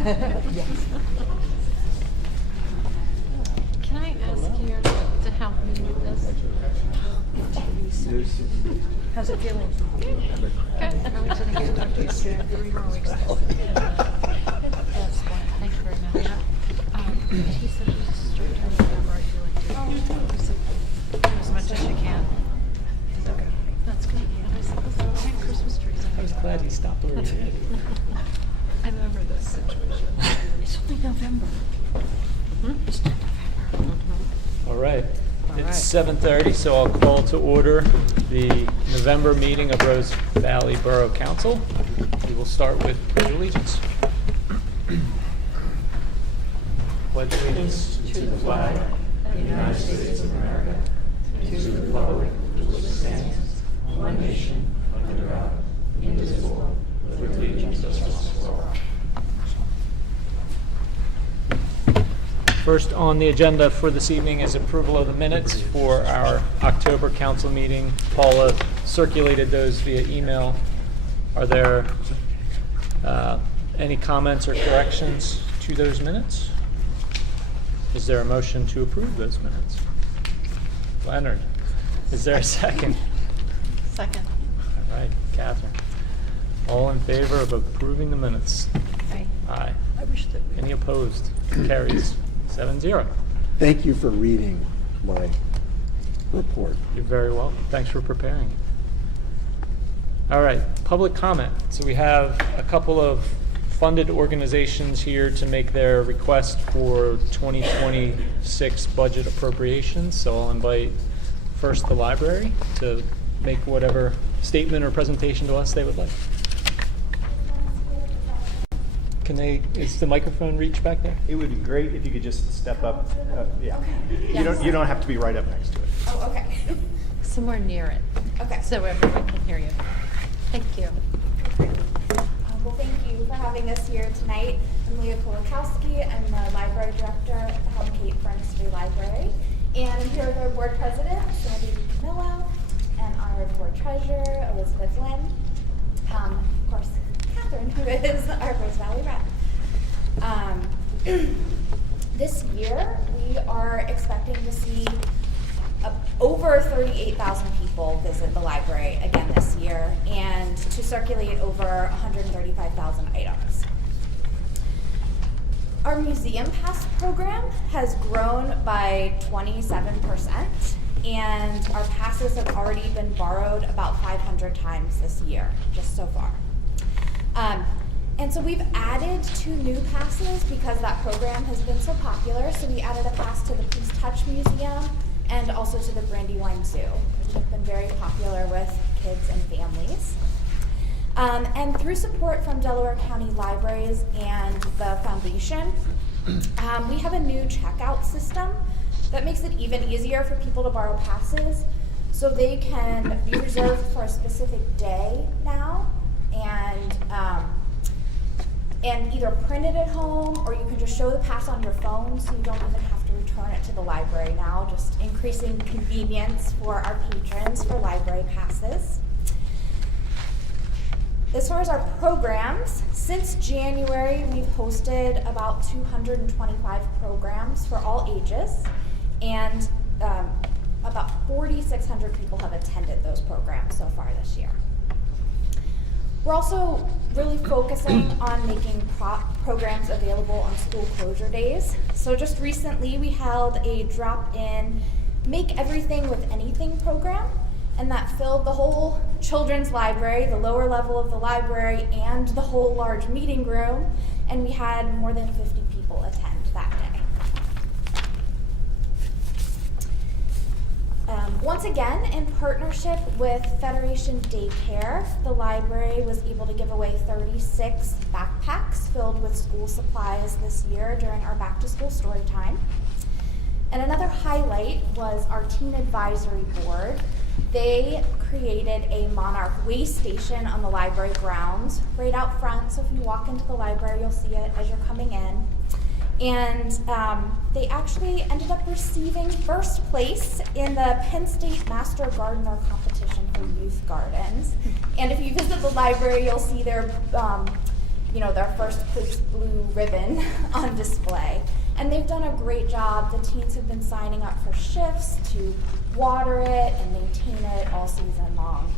Yes. Can I ask you to help me with this? How's it feeling? Good. I went to the hand doctor yesterday, 3 more weeks ago. That's fine. Thank you very much. He said just start doing whatever I feel like doing. So, do as much as you can. Okay. That's good. And I said, listen, hang Christmas trees. I was glad you stopped where you did. I remember this situation. It's only November. It's not November. All right. All right. It's 7:30, so I'll call to order the November meeting of Rose Valley Borough Council. We will start with pledge allegiance. Pledge allegiance To the flag of the United States of America, to the republic which stands one nation under God, indivisible, with liberty and justice for all. First on the agenda for this evening is approval of the minutes for our October council meeting. Paula circulated those via email. Are there any comments or corrections to those minutes? Is there a motion to approve those minutes? Leonard, is there a second? Second. All right, Catherine. All in favor of approving the minutes? Right. Aye. I wish that we. Any opposed? Carries 7-0. Thank you for reading my report. You're very welcome. Thanks for preparing it. All right, public comment. So we have a couple of funded organizations here to make their request for 2026 budget appropriations. So I'll invite first the library to make whatever statement or presentation to us they would like. Is the microphone reach back there? It would be great if you could just step up. Yeah. You don't have to be right up next to it. Oh, okay. Somewhere near it. Okay. So everyone can hear you. Thank you. Well, thank you for having us here tonight. I'm Leah Kolakowski. I'm the library director at the Helen Kate Furnace Free Library. And I'm here with our board president, Sandy Camillo, and our board treasurer, Elizabeth Lynn. Of course, Catherine, who is our Rose Valley rep. This year, we are expecting to see over 38,000 people visit the library again this year, and to circulate over 135,000 items. Our Museum Pass program has grown by 27%, and our passes have already been borrowed about 500 times this year, just so far. And so we've added 2 new passes because that program has been so popular. So we added a pass to the Please Touch Museum and also to the Brandywine Zoo, which have been very popular with kids and families. And through support from Delaware County Libraries and the Foundation, we have a new checkout system that makes it even easier for people to borrow passes. So they can be reserved for a specific day now, and either print it at home, or you can just show the pass on your phone, so you don't even have to return it to the library now, just increasing convenience for our patrons for library passes. As far as our programs, since January, we've hosted about 225 programs for all ages, and about 4,600 people have attended those programs so far this year. We're also really focusing on making programs available on school closure days. So just recently we held a drop-in Make Everything with Anything program, and that filled the whole children's library, the lower level of the library, and the whole large meeting room, and we had more than 50 people attend that day. Once again, in partnership with Federation Daycare, the library was able to give away 36 backpacks filled with school supplies this year during our back to school story time. And another highlight was our Teen Advisory Board. They created a Monarch way station on the library grounds right out front. So if you walk into the library, you'll see it as you're coming in. And they actually ended up receiving first place in the Penn State Master Gardener competition for youth gardens. And if you visit the library, you'll see their their first Police Blue ribbon on display. And they've done a great job. The teens have been signing up for shifts to water it and maintain it all season long.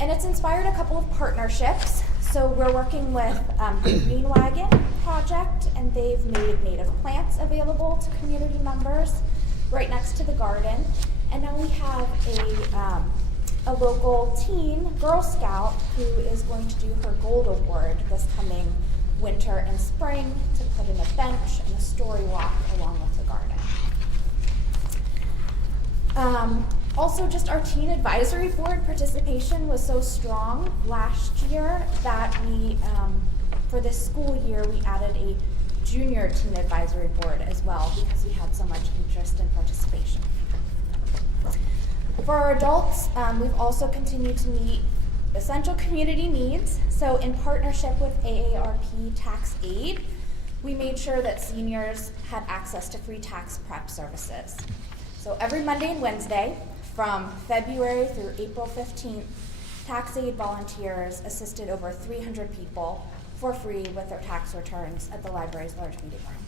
And it's inspired a couple of partnerships. So we're working with the Green Wagon Project, and they've made native plants available to community members right next to the garden. And now we have a local teen Girl Scout who is going to do her Gold Award this coming winter and spring to put in a bench and a story walk along with the garden. Also, just our teen advisory board participation was so strong last year that we, for this school year, we added a junior teen advisory board as well because we had so much interest and participation. For our adults, we've also continued to meet essential community needs. So in partnership with AARP Tax Aid, we made sure that seniors had access to free tax prep services. So every Monday and Wednesday, from February through April 15th, Tax Aid volunteers assisted over 300 people for free with their tax returns at the library's large meeting room.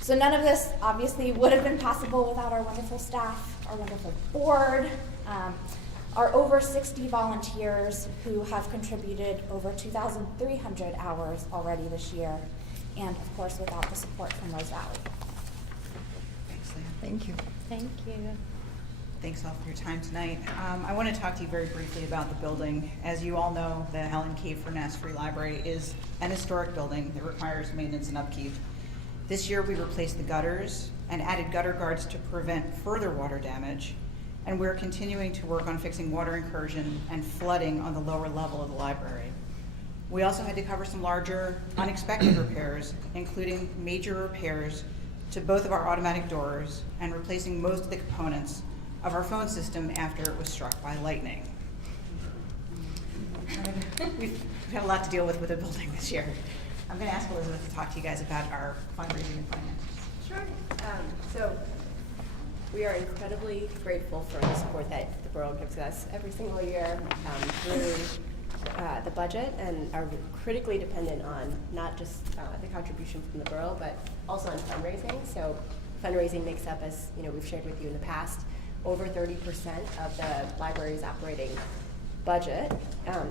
So none of this obviously would have been possible without our wonderful staff, our wonderful board, our over 60 volunteers who have contributed over 2,300 hours already this year, and of course without the support from Rose Valley. Thanks, Leah. Thank you. Thank you. Thanks all for your time tonight. I want to talk to you very briefly about the building. As you all know, the Helen K. Furness Free Library is an historic building that requires maintenance and upkeep. This year we replaced the gutters and added gutter guards to prevent further water damage, and we're continuing to work on fixing water incursion and flooding on the lower level of the library. We also had to cover some larger, unexpected repairs, including major repairs to both of our automatic doors and replacing most of the components of our phone system after it was struck by lightning. We've had a lot to deal with the building this year. I'm going to ask Elizabeth to talk to you guys about our fundraising and finances. Sure. So we are incredibly grateful for the support that the borough gives us every single year through the budget, and are critically dependent on not just the contribution from the borough, but also on fundraising. So fundraising makes up, as we've shared with you in the past, over 30% of the library's operating budget,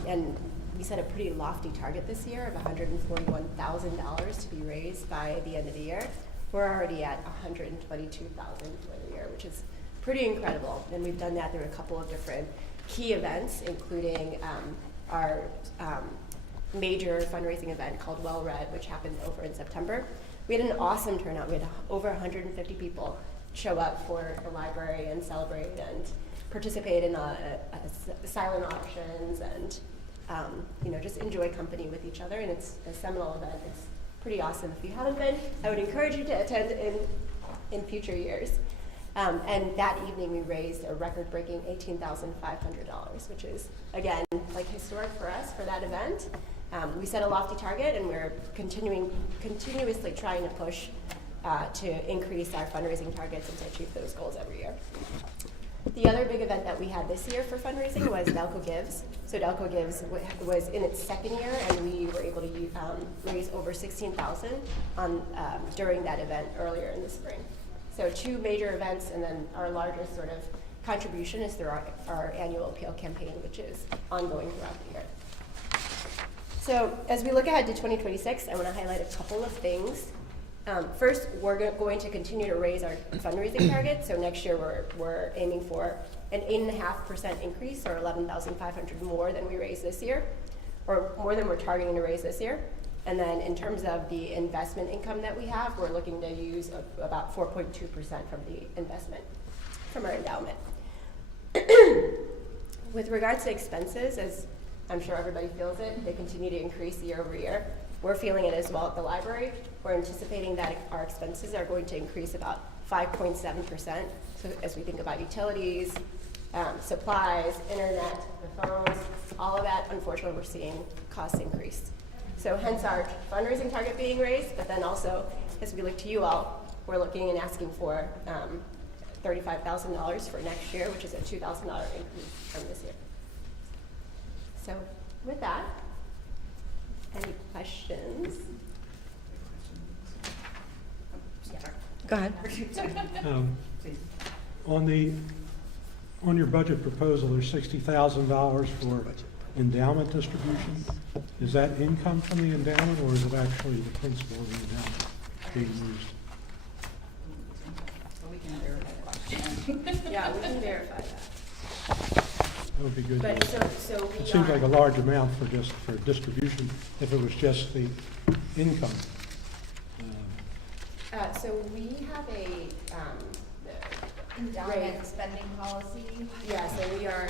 and we set a pretty lofty target this year of $141,000 to be raised by the end of the year. We're already at $122,000 for the year, which is pretty incredible. And we've done that through a couple of different key events, including our major fundraising event called Well Read, which happened over in September. We had an awesome turnout. We had over 150 people show up for the library and celebrate and participate in silent auctions and just enjoy company with each other. And it's a seminal event. It's pretty awesome. If you haven't been, I would encourage you to attend in future years. And that evening we raised a record-breaking $18,500, which is, again, historic for us for that event. We set a lofty target, and we're continuously trying to push to increase our fundraising targets and to achieve those goals every year. The other big event that we had this year for fundraising was Delco Gives. So Delco Gives was in its second year, and we were able to raise over $16,000 during that event earlier in the spring. So 2 major events, and then our largest sort of contribution is through our annual appeal campaign, which is ongoing throughout the year. So as we look ahead to 2026, I want to highlight a couple of things. First, we're going to continue to raise our fundraising target. So next year we're aiming for an 8.5% increase, or $11,500 more than we raised this year, or more than we're targeting to raise this year. And then in terms of the investment income that we have, we're looking to use about 4.2% from the investment from our endowment. With regards to expenses, as I'm sure everybody feels it, they continue to increase year over year. We're feeling it as well at the library. We're anticipating that our expenses are going to increase about 5.7%. So as we think about utilities, supplies, internet, the phones, all of that, unfortunately, we're seeing costs increase. So hence our fundraising target being raised, but then also, as we look to you all, we're looking and asking for $35,000 for next year, which is a $2,000 increase from this year. So with that, Any questions? Go ahead. On your budget proposal, there's $60,000 for endowment distribution. Is that income from the endowment, or is it actually the principal of the endowment being used? We can verify that. Yeah, we can verify that. That would be good. But so we It seems are- like a large amount for distribution, if it was just the income. So we have a, Endowment spending policy. yeah, so we are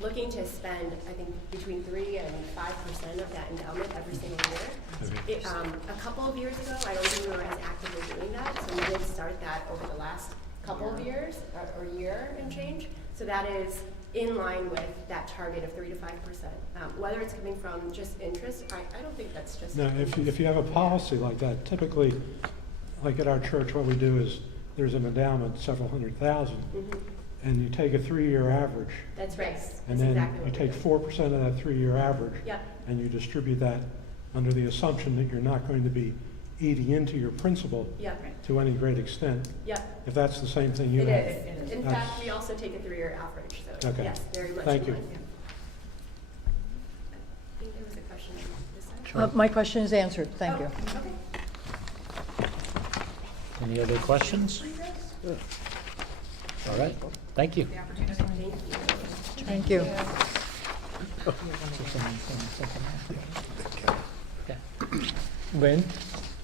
looking to spend, I think, between 3 and 5% of that endowment every single year. Okay. A couple of years ago, I don't think we were as actively doing that, so we did start that over the last couple of years, or year and change. So that is in line with that target of 3 to 5%. Whether it's coming from just interest, I don't think that's just. Now, if you have a policy like that, typically, like at our church, what we do is, there's an endowment, several $100,000, Mhm. and you take a 3-year average, That's right. and That's then exactly you what take we do. 4% of that 3-year average, Yep. and you distribute that under the assumption that you're not going to be eating into your principal Yep. to any great extent. Yep. If that's the same thing you It have. is. In That's- fact, we also take a 3-year average, so Okay. yes, very much. Thank in you. line. I think there was a question on this side. My question is answered, thank Oh, you. okay. Any other questions? All right, thank you. Thank you. Okay. Lynn,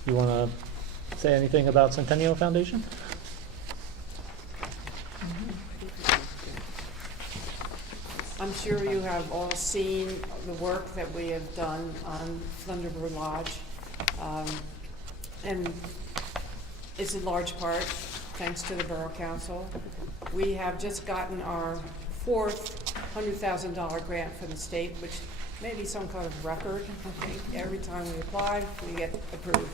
you want to say anything about Centennial Foundation? I'm sure you have all seen the work that we have done on Thunderbird Lodge. And it's in large part thanks to the Borough Council. We have just gotten our 4th $100,000 grant from the state, which may be some kind of record. I think every time we apply, we get approved,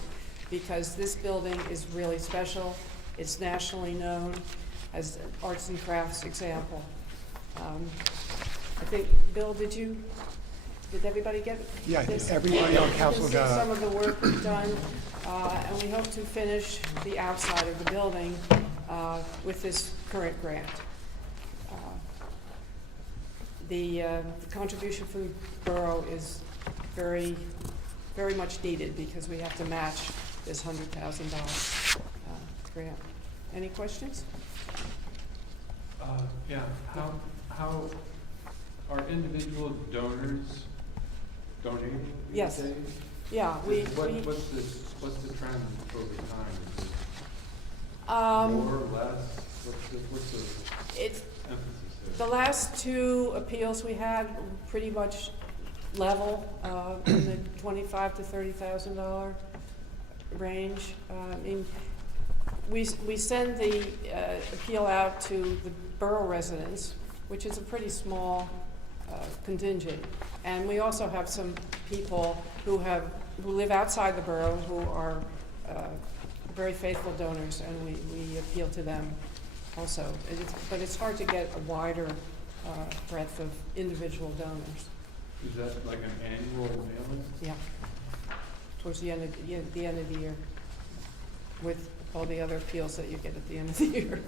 because this building is really special. It's nationally known as an arts and crafts example. I think, Bill, did everybody get Yeah, this? everybody on council You can got see a- some of the work we've done, and we hope to finish the outside of the building with this current grant. The contribution from the borough is very, very much needed, because we have to match this $100,000 grant. Any questions? Yeah, how are individual donors donating these Yes. days? Yeah, What's the trend over time? Is it Um, more or less? What's the it's, emphasis the there? last 2 appeals we had were pretty much level, in the $25,000 to $30,000 range. I mean, we send the appeal out to the borough residents, which is a pretty small contingent. And we also have some people who live outside the borough who are very faithful donors, and we appeal to them also. But it's hard to get a wider breadth of individual donors. Is that like an annual mailing? Yeah, towards the end of the year, with all the other appeals that you get at the end of the year.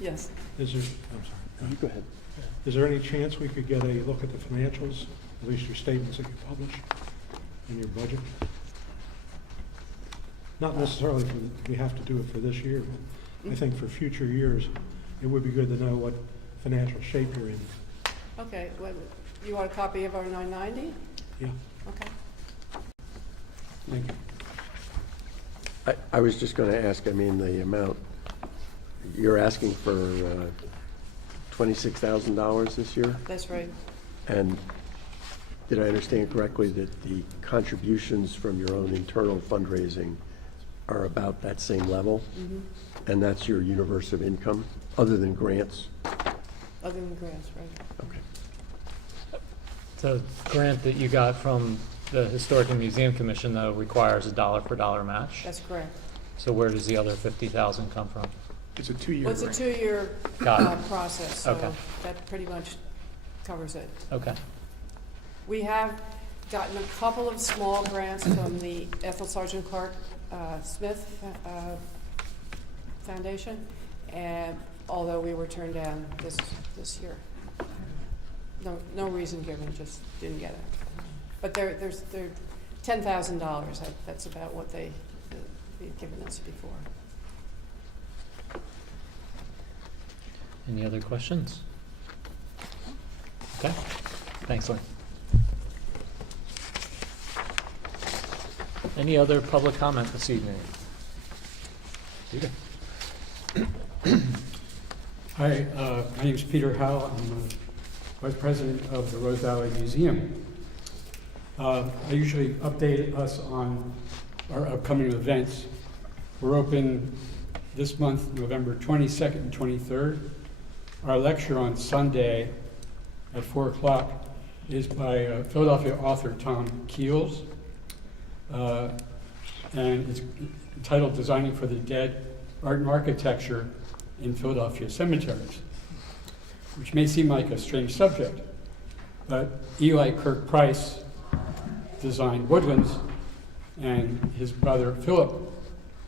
Yes. Is there, I'm sorry. You go ahead. Is there any chance we could get a look at the financials, at least your statements that you publish in your budget? Not necessarily we have to do it for this year, but I think for future years, it would be good to know what financial shape you're in. Okay, well, you want a copy of our 990? Yeah, Okay. thank you. I was just going to ask, I mean, the amount, you're asking for $26,000 this year? That's right. And did I understand correctly that the contributions from your own internal fundraising are about that same level? Mm-hmm. And that's your universe of income, other than grants? Other than grants, right? Okay. The grant that you got from the Historic and Museum Commission, though, requires a dollar-for-dollar match. That's correct. So where does the other 50,000 come from? It's a 2-year Well, it's a grant. 2-year Got it. process, so Okay. that pretty much covers it. Okay. We have gotten a couple of small grants from the Ethel Sargent Clark Smith Foundation, and although we were turned down this year. No reason given, just didn't get it. But they're $10,000. That's about what they've given us before. Any other questions? Okay, thanks, Lynn. Any other public comment this evening? Peter? Hi, my name is Peter Howe. I'm the Vice President of the Rose Valley Museum. I usually update us on our upcoming events. We're open this month, November 22nd and 23rd. Our lecture on Sunday at 4 o'clock is by Philadelphia author Tom Keels, and it's entitled Designing for the Dead, Art and Architecture in Philadelphia Cemeteries, which may seem like a strange subject, but Eli Kirk Price designed Woodlands, and his brother Philip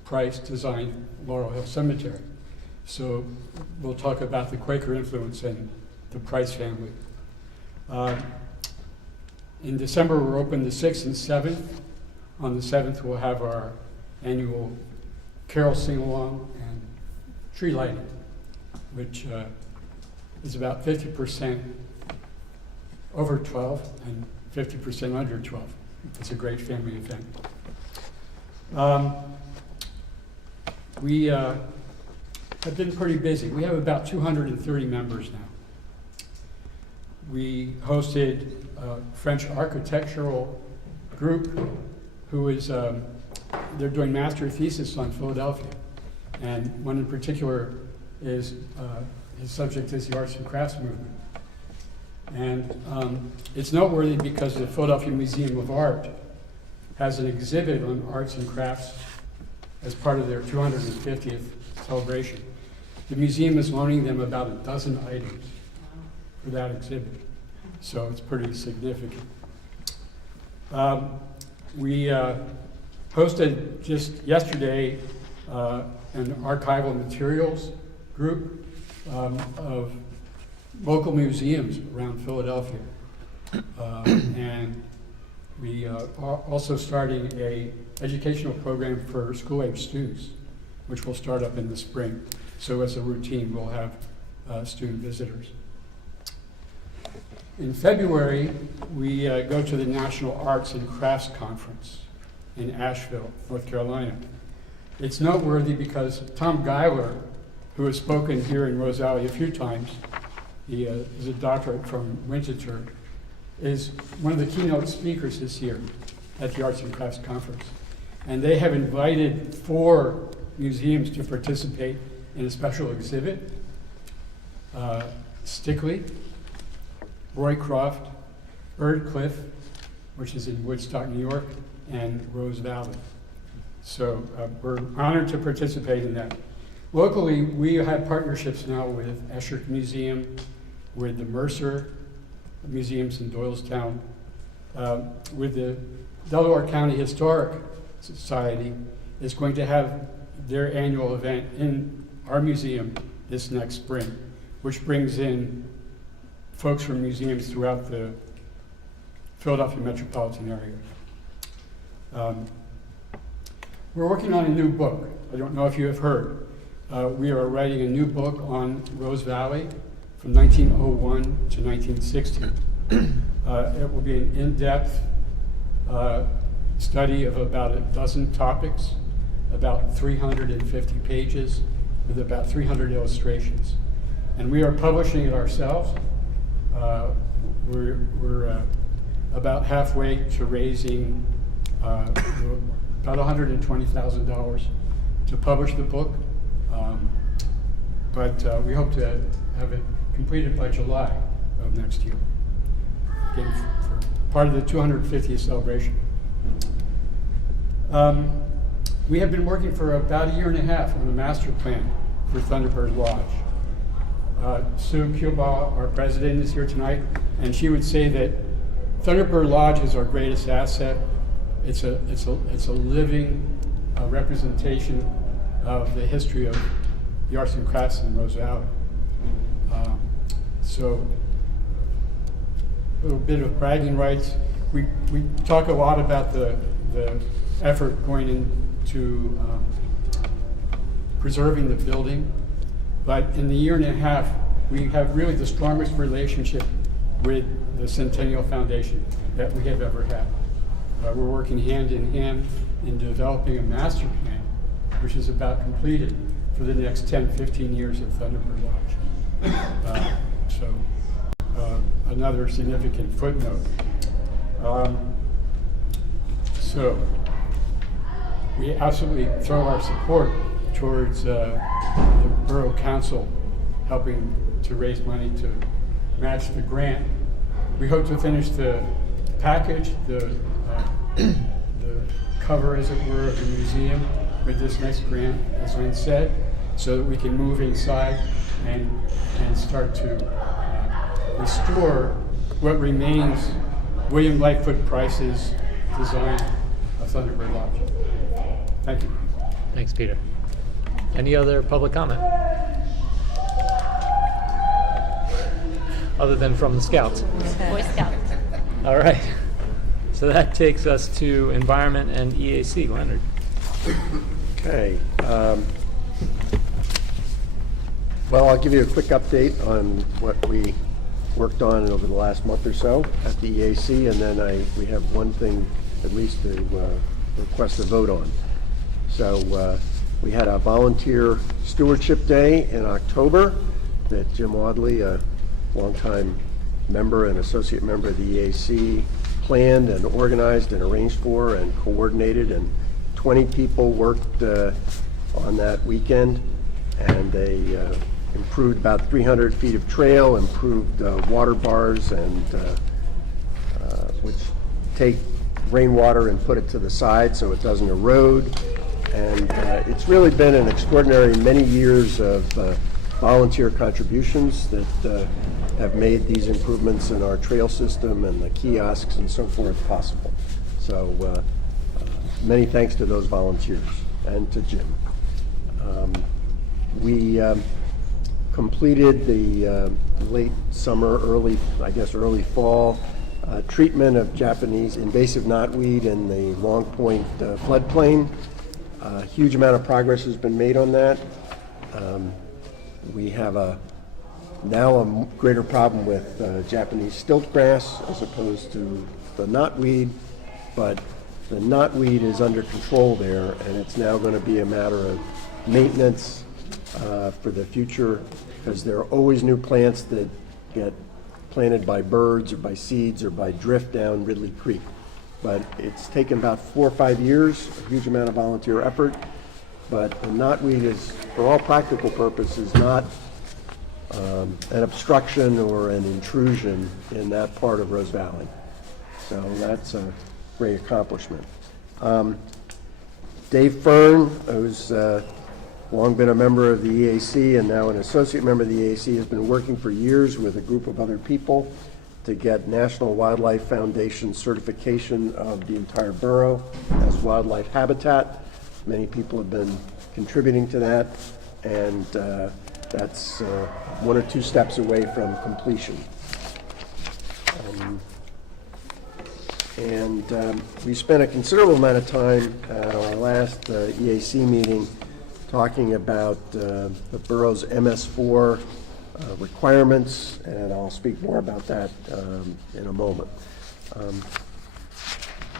Price designed Laurel Hill Cemetery. So we'll talk about the Quaker influence in the Price family. In December, we're open the 6th and 7th. On the 7th, we'll have our annual carol sing-along and tree lighting, which is about 50% over 12 and 50% under 12. It's a great family event. We have been pretty busy. We have about 230 members now. We hosted a French architectural group who is, they're doing master thesis on Philadelphia. And one in particular is, his subject is the arts and crafts movement. And it's noteworthy because the Philadelphia Museum of Art has an exhibit on arts and crafts as part of their 250th celebration. The museum is loaning them about a dozen items for that exhibit, so it's pretty significant. We hosted just yesterday an archival materials group of local museums around Philadelphia. And we are also starting an educational program for school-age students, which will start up in the spring. So as a routine, we'll have student visitors. In February, we go to the National Arts and Crafts Conference in Asheville, North Carolina. It's noteworthy because Tom Geiler, who has spoken here in Rose Valley a few times, he is a doctorate from Winchester, is one of the keynote speakers this year at the Arts and Crafts Conference. And they have invited 4 museums to participate in a special exhibit. Stickley, Roycroft, Birdcliff, which is in Woodstock, New York, and Rose Valley. So we're honored to participate in that. Locally, we have partnerships now with Escher Museum, with the Mercer Museums in Doylestown, with the Delaware County Historic Society is going to have their annual event in our museum this next spring, which brings in folks from museums throughout the Philadelphia metropolitan area. We're working on a new book. I don't know if you have heard. We are writing a new book on Rose Valley from 1901 to 1960. It will be an in-depth study of about a dozen topics, about 350 pages, with about 300 illustrations. And we are publishing it ourselves. We're about halfway to raising about $120,000 to publish the book. But we hope to have it completed by July of next year. Again, for part of the 250th celebration. We have been working for about a year and a half on a master plan for Thunderbird Lodge. Sue Kuhlbaugh, our president, is here tonight, and she would say that Thunderbird Lodge is our greatest asset. It's a living representation of the history of the arts and crafts in Rose Valley. So a little bit of bragging rights. We talk a lot about the effort going into preserving the building, but in the year and a half, we have really the strongest relationship with the Centennial Foundation that we have ever had. We're working hand in hand in developing a master plan, which is about completed for the next 10, 15 years of Thunderbird Lodge. Another significant footnote. So we absolutely throw our support towards the Borough Council helping to raise money to match the grant. We hope to finish the package, the cover, as it were, of the museum with this next grant, as Lynn said, so that we can move inside and start to restore what remains William Lightfoot Price's design of Thunderbird Lodge. Thank you. Thanks, Peter. Any other public comment? Other than from the Scouts? Boy Scouts. All right. So that takes us to Environment and EAC. Leonard. Okay. Well, I'll give you a quick update on what we worked on over the last month or so at the EAC, and then we have one thing at least to request a vote on. So we had a volunteer stewardship day in October that Jim Wadley, a longtime member and associate member of the EAC, planned and organized and arranged for and coordinated, and 20 people worked on that weekend, and they improved about 300 feet of trail, improved water bars, and which take rainwater and put it to the side so it doesn't erode. And it's really been an extraordinary many years of volunteer contributions that have made these improvements in our trail system and the kiosks and so forth possible. So many thanks to those volunteers and to Jim. We completed the late summer, early fall treatment of Japanese invasive knotweed in the Long Point floodplain. A huge amount of progress has been made on that. We have now a greater problem with Japanese stiltgrass as opposed to the knotweed, but the knotweed is under control there, and it's now going to be a matter of maintenance for the future, because there are always new plants that get planted by birds or by seeds or by drift down Ridley Creek. But it's taken about 4 or 5 years, a huge amount of volunteer effort. But the knotweed is, for all practical purposes, not an obstruction or an intrusion in that part of Rose Valley. So that's a great accomplishment. Dave Fern, who's long been a member of the EAC and now an associate member of the EAC, has been working for years with a group of other people to get National Wildlife Foundation certification of the entire borough as wildlife habitat. Many people have been contributing to that, and that's 1 or 2 steps away from completion. We spent a considerable amount of time at our last EAC meeting talking about the borough's MS4 requirements, and I'll speak more about that in a moment.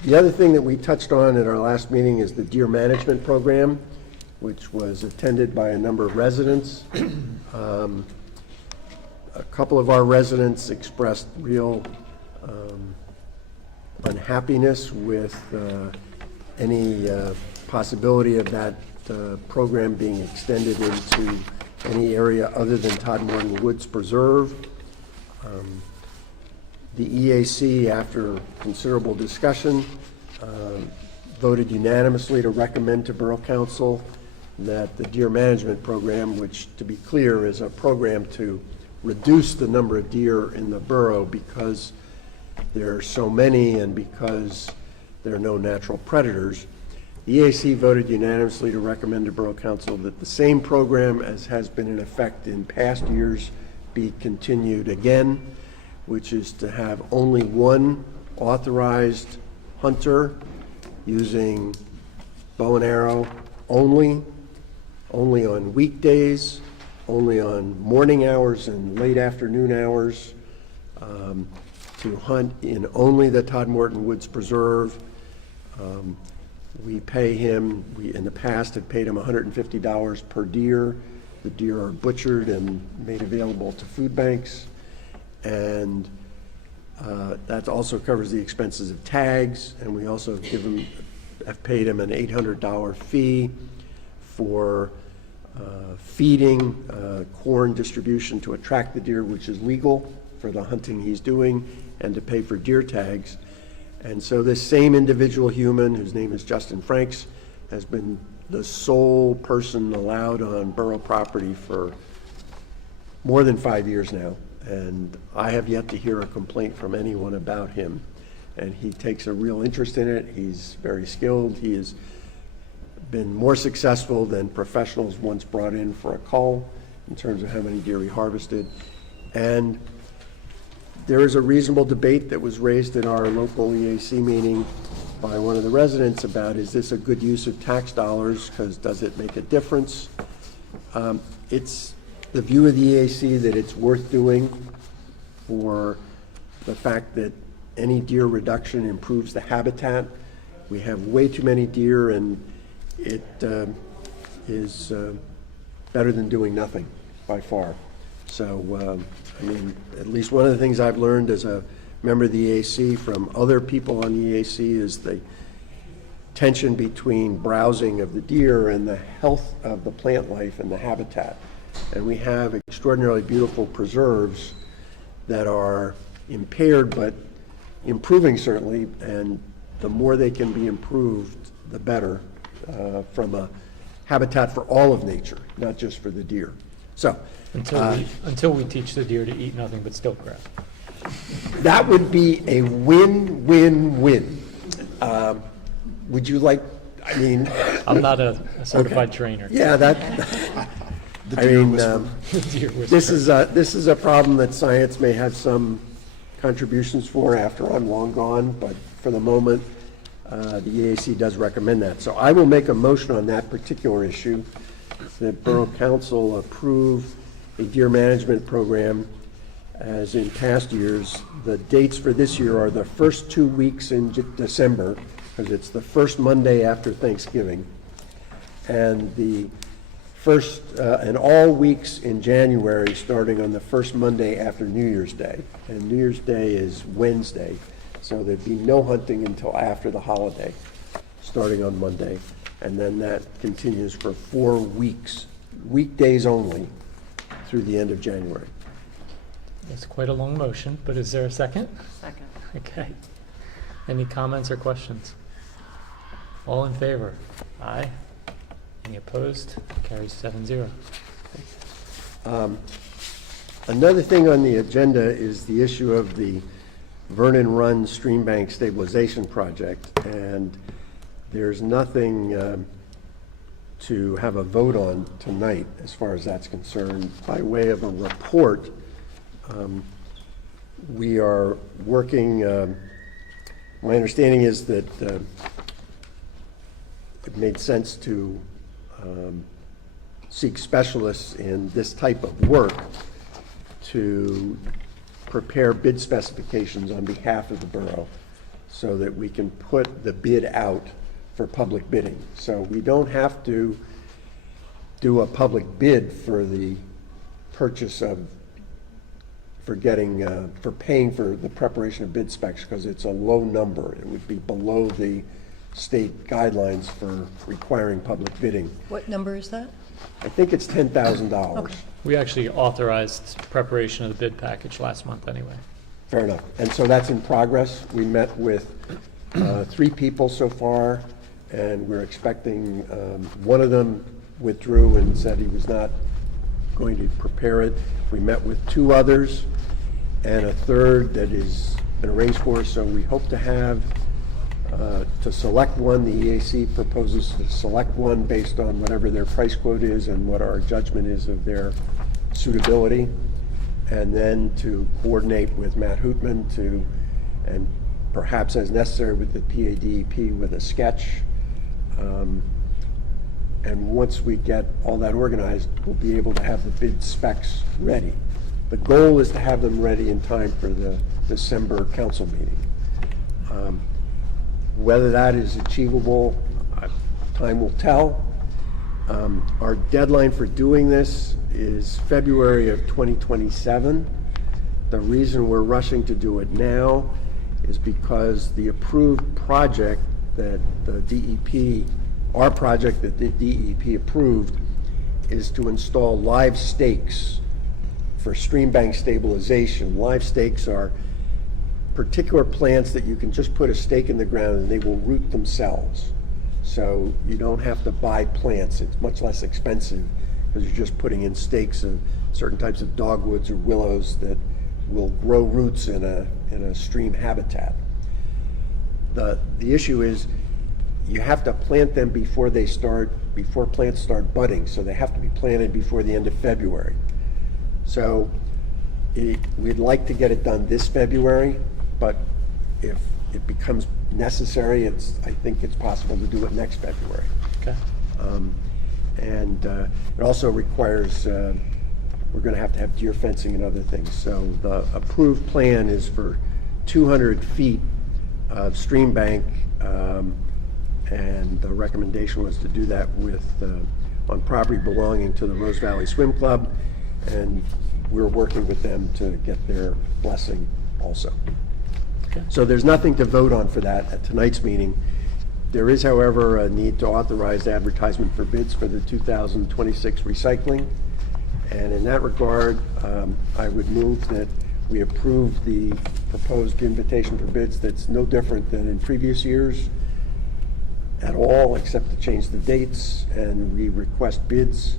The other thing that we touched on at our last meeting is the deer management program, which was attended by a number of residents. A couple of our residents expressed real unhappiness with any possibility of that program being extended into any area other than Todmorden Woods Preserve. The EAC, after considerable discussion, voted unanimously to recommend to Borough Council that the deer management program, which, to be clear, is a program to reduce the number of deer in the borough, because there are so many and because there are no natural predators, the EAC voted unanimously to recommend to Borough Council that the same program as has been in effect in past years be continued again, which is to have only one authorized hunter using bow and arrow only on weekdays, only on morning hours and late afternoon hours, to hunt in only the Todd Morton Woods Preserve. We pay him, we in the past had paid him $150 per deer. The deer are butchered and made available to food banks. And that also covers the expenses of tags, and we also have paid him an $800 fee for feeding, corn distribution to attract the deer, which is legal for the hunting he's doing, and to pay for deer tags. And so this same individual human, whose name is Justin Franks, has been the sole person allowed on borough property for more than 5 years now. And I have yet to hear a complaint from anyone about him. And he takes a real interest in it. He's very skilled. He has been more successful than professionals once brought in for a cull in terms of how many deer he harvested. And there is a reasonable debate that was raised in our local EAC meeting by one of the residents about, is this a good use of tax dollars, because does it make a difference? It's the view of the EAC that it's worth doing for the fact that any deer reduction improves the habitat. We have way too many deer, and it is better than doing nothing by far. So, I mean, at least one of the things I've learned as a member of the EAC from other people on the EAC is the tension between browsing of the deer and the health of the plant life and the habitat. And we have extraordinarily beautiful preserves that are impaired but improving certainly, and the more they can be improved, the better from a habitat for all of nature, not just for the deer. So Until we teach the deer to eat nothing but stilt grass. that would be a win-win-win. Would you like, I mean... I'm not a certified trainer. Yeah, that, I mean, Deer whisperer. this is a problem that science may have some contributions for after I'm long gone, but for the moment, the EAC does recommend that. So I will make a motion on that particular issue, that Borough Council approve a deer management program as in past years. The dates for this year are the first 2 weeks in December, because it's the first Monday after Thanksgiving, and the first, and all weeks in January, starting on the first Monday after New Year's Day. And New Year's Day is Wednesday, so there'd be no hunting until after the holiday, starting on Monday. And then that continues for 4 weeks, weekdays only, through the end of January. It's quite a long motion, but is there a second? Second. Okay. Any comments or questions? All in favor? Aye. Any opposed? Carries 7-0. Another thing on the agenda is the issue of the Vernon Run Stream Bank Stabilization Project, and there's nothing to have a vote on tonight as far as that's concerned. By way of a report, we are working, my understanding is that it made sense to seek specialists in this type of work to prepare bid specifications on behalf of the borough so that we can put the bid out for public bidding. So we don't have to do a public bid for the purchase of, for paying for the preparation of bid specs, because it's a low number. It would be below the state guidelines for requiring public bidding. What number is that? I think it's $10,000. Okay. We actually authorized preparation of the bid package last month anyway. Fair enough. And so that's in progress. We met with 3 people so far, and we're expecting, one of them withdrew and said he was not going to prepare it. We met with 2 others, and a third that is been arranged for, so we hope to have, to select one, the EAC proposes to select one based on whatever their price quote is and what our judgment is of their suitability, and then to coordinate with Matt Hootman to, and perhaps as necessary with the PADEP with a sketch. And once we get all that organized, we'll be able to have the bid specs ready. The goal is to have them ready in time for the December council meeting. Whether that is achievable, time will tell. Our deadline for doing this is February of 2027. The reason we're rushing to do it now is because the approved project that the DEP, our project that the DEP approved, is to install live stakes for stream bank stabilization. Live stakes are particular plants that you can just put a stake in the ground and they will root themselves. So you don't have to buy plants. It's much less expensive because you're just putting in stakes of certain types of dogwoods or willows that will grow roots in a stream habitat. The issue is you have to plant them before plants start budding, so they have to be planted before the end of February. So we'd like to get it done this February, but if it becomes necessary, I think it's possible to do it next February. Okay. And it also requires, we're going to have deer fencing and other things. So the approved plan is for 200 feet of stream bank, and the recommendation was to do that with on property belonging to the Rose Valley Swim Club, and we're working with them to get their blessing also. Okay. So there's nothing to vote on for that at tonight's meeting. There is, however, a need to authorize advertisement for bids for the 2026 recycling. And in that regard, I would move that we approve the proposed invitation for bids that's no different than in previous years at all, except to change the dates. And we request bids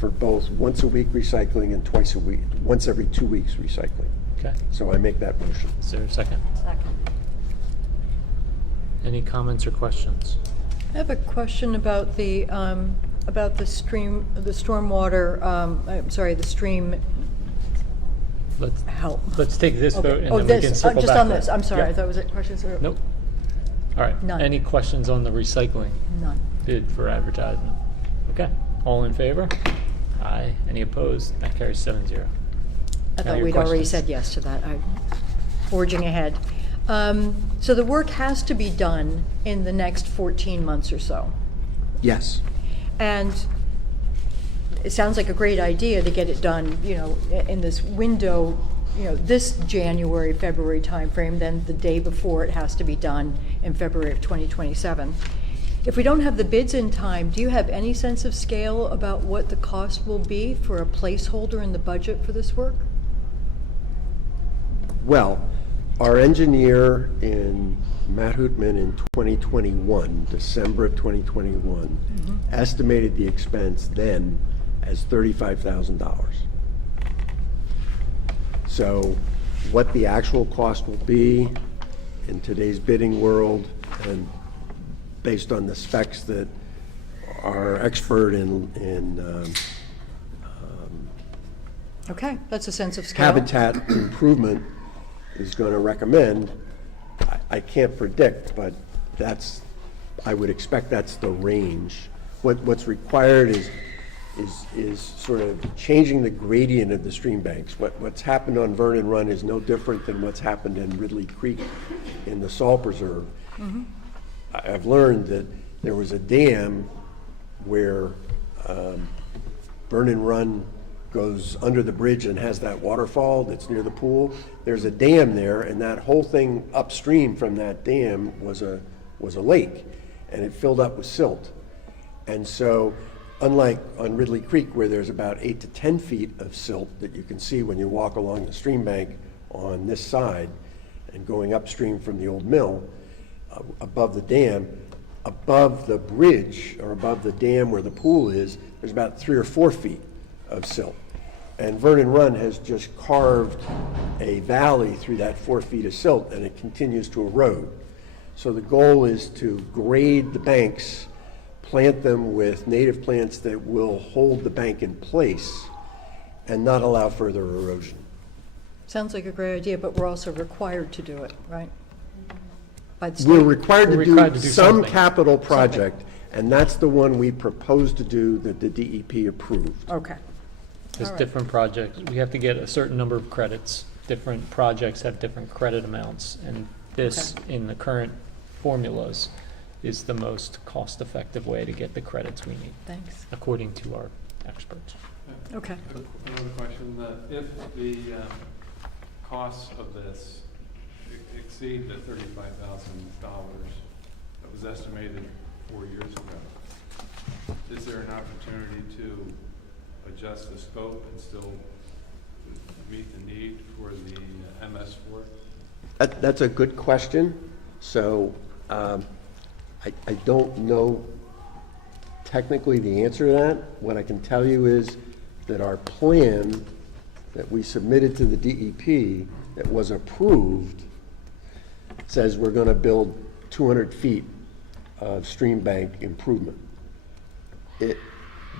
for both once a week recycling and twice a week, once every 2 weeks recycling. Okay. So I make that motion. Is there a second? Second. Any comments or questions? I have a question about the stream, the stormwater, I'm sorry, the stream help. Let's take this Okay. vote and Oh, then we can this, circle just back. on this, I'm sorry, Yeah. I thought it was questions or? Nope. All right. None. Any questions on the recycling None. bid for advertisement? Okay. All in favor? Aye. Any opposed? That carries 7-0. I Now thought your we'd already questions. said yes to that. I'm forging ahead. So the work has to be done in the next 14 months or so. Yes. And it sounds like a great idea to get it done, in this window, this January, February timeframe, then the day before it has to be done in February of 2027. If we don't have the bids in time, do you have any sense of scale about what the cost will be for a placeholder in the budget for this work? Well, our engineer Matt Hootman in 2021, December of 2021, estimated the expense then as $35,000. So what the actual cost will be in today's bidding world, and based on the specs that our expert in Okay, that's a sense of scale. habitat improvement is going to recommend, I can't predict, but I would expect that's the range. What's required is sort of changing the gradient of the stream banks. What's happened on Vernon Run is no different than what's happened in Ridley Creek in the Salt Preserve. I've learned that there was a dam where Vernon Run goes under the bridge and has that waterfall that's near the pool. There's a dam there, and that whole thing upstream from that dam was a lake, and it filled up with silt. And so, unlike on Ridley Creek, where there's about 8 to 10 feet of silt that you can see when you walk along the stream bank on this side and going upstream from the old mill, above the dam, above the bridge or above the dam where the pool is, there's about 3 or 4 feet of silt. And Vernon Run has just carved a valley through that 4 feet of silt, and it continues to erode. So the goal is to grade the banks, plant them with native plants that will hold the bank in place and not allow further erosion. Sounds like a great idea, but we're also required to do it, right? By the We're state? required We're to required to do do some something. capital project, and that's the one we proposed to do that the DEP approved. Okay. There's All right. different projects, we have to get a certain number of credits. Different projects have different credit amounts, and this, in the current formulas, is the most cost-effective way to get the credits we need, Thanks. according to our experts. Okay. Another question, if the costs of this exceed the $35,000 that was estimated 4 years ago, is there an opportunity to adjust the scope and still meet the need for the MS4? That's a good question. So I don't know technically the answer to that. What I can tell you is that our plan that we submitted to the DEP that was approved says we're going to build 200 feet of stream bank improvement.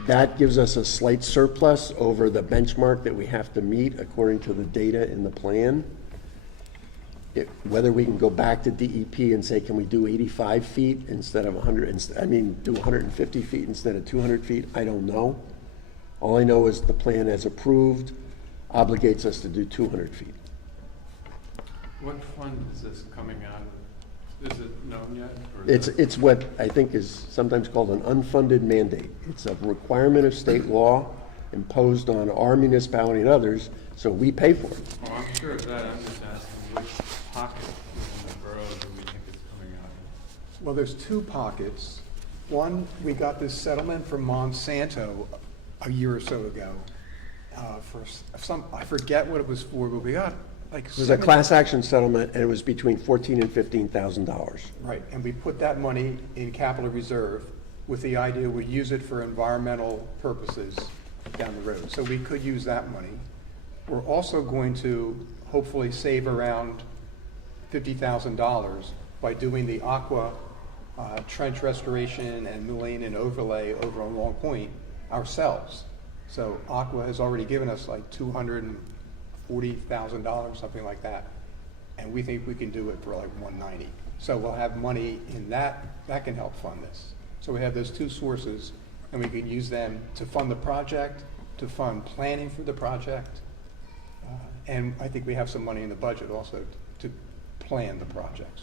That gives us a slight surplus over the benchmark that we have to meet according to the data in the plan. Whether we can go back to DEP and say, can we do 85 feet instead of 100, do 150 feet instead of 200 feet, I don't know. All I know is the plan as approved obligates us to do 200 feet. What fund is this coming out of? Is it known yet? Or is It's what I think is sometimes called an unfunded mandate. It's a requirement of state law imposed on our municipality and others, so we pay for it. Oh, I'm sure of that. I'm just asking which pocket in the borough do we think it's coming out of? Well, there's two pockets. One, we got this settlement from Monsanto a year or so ago for some, I forget what it was for, but we got like. It was a class action settlement, and it was between $14,000 and $15,000. Right, and we put that money in capital reserve with the idea we'd use it for environmental purposes down the road. So we could use that money. We're also going to hopefully save around $50,000 by doing the aqua trench restoration and mulling and overlay over on Long Point ourselves. So Aqua has already given us like $240,000, something like that. And we think we can do it for like $190. So we'll have money in that can help fund this. So we have those two sources, and we can use them to fund the project, to fund planning for the project. And I think we have some money in the budget also to plan the projects.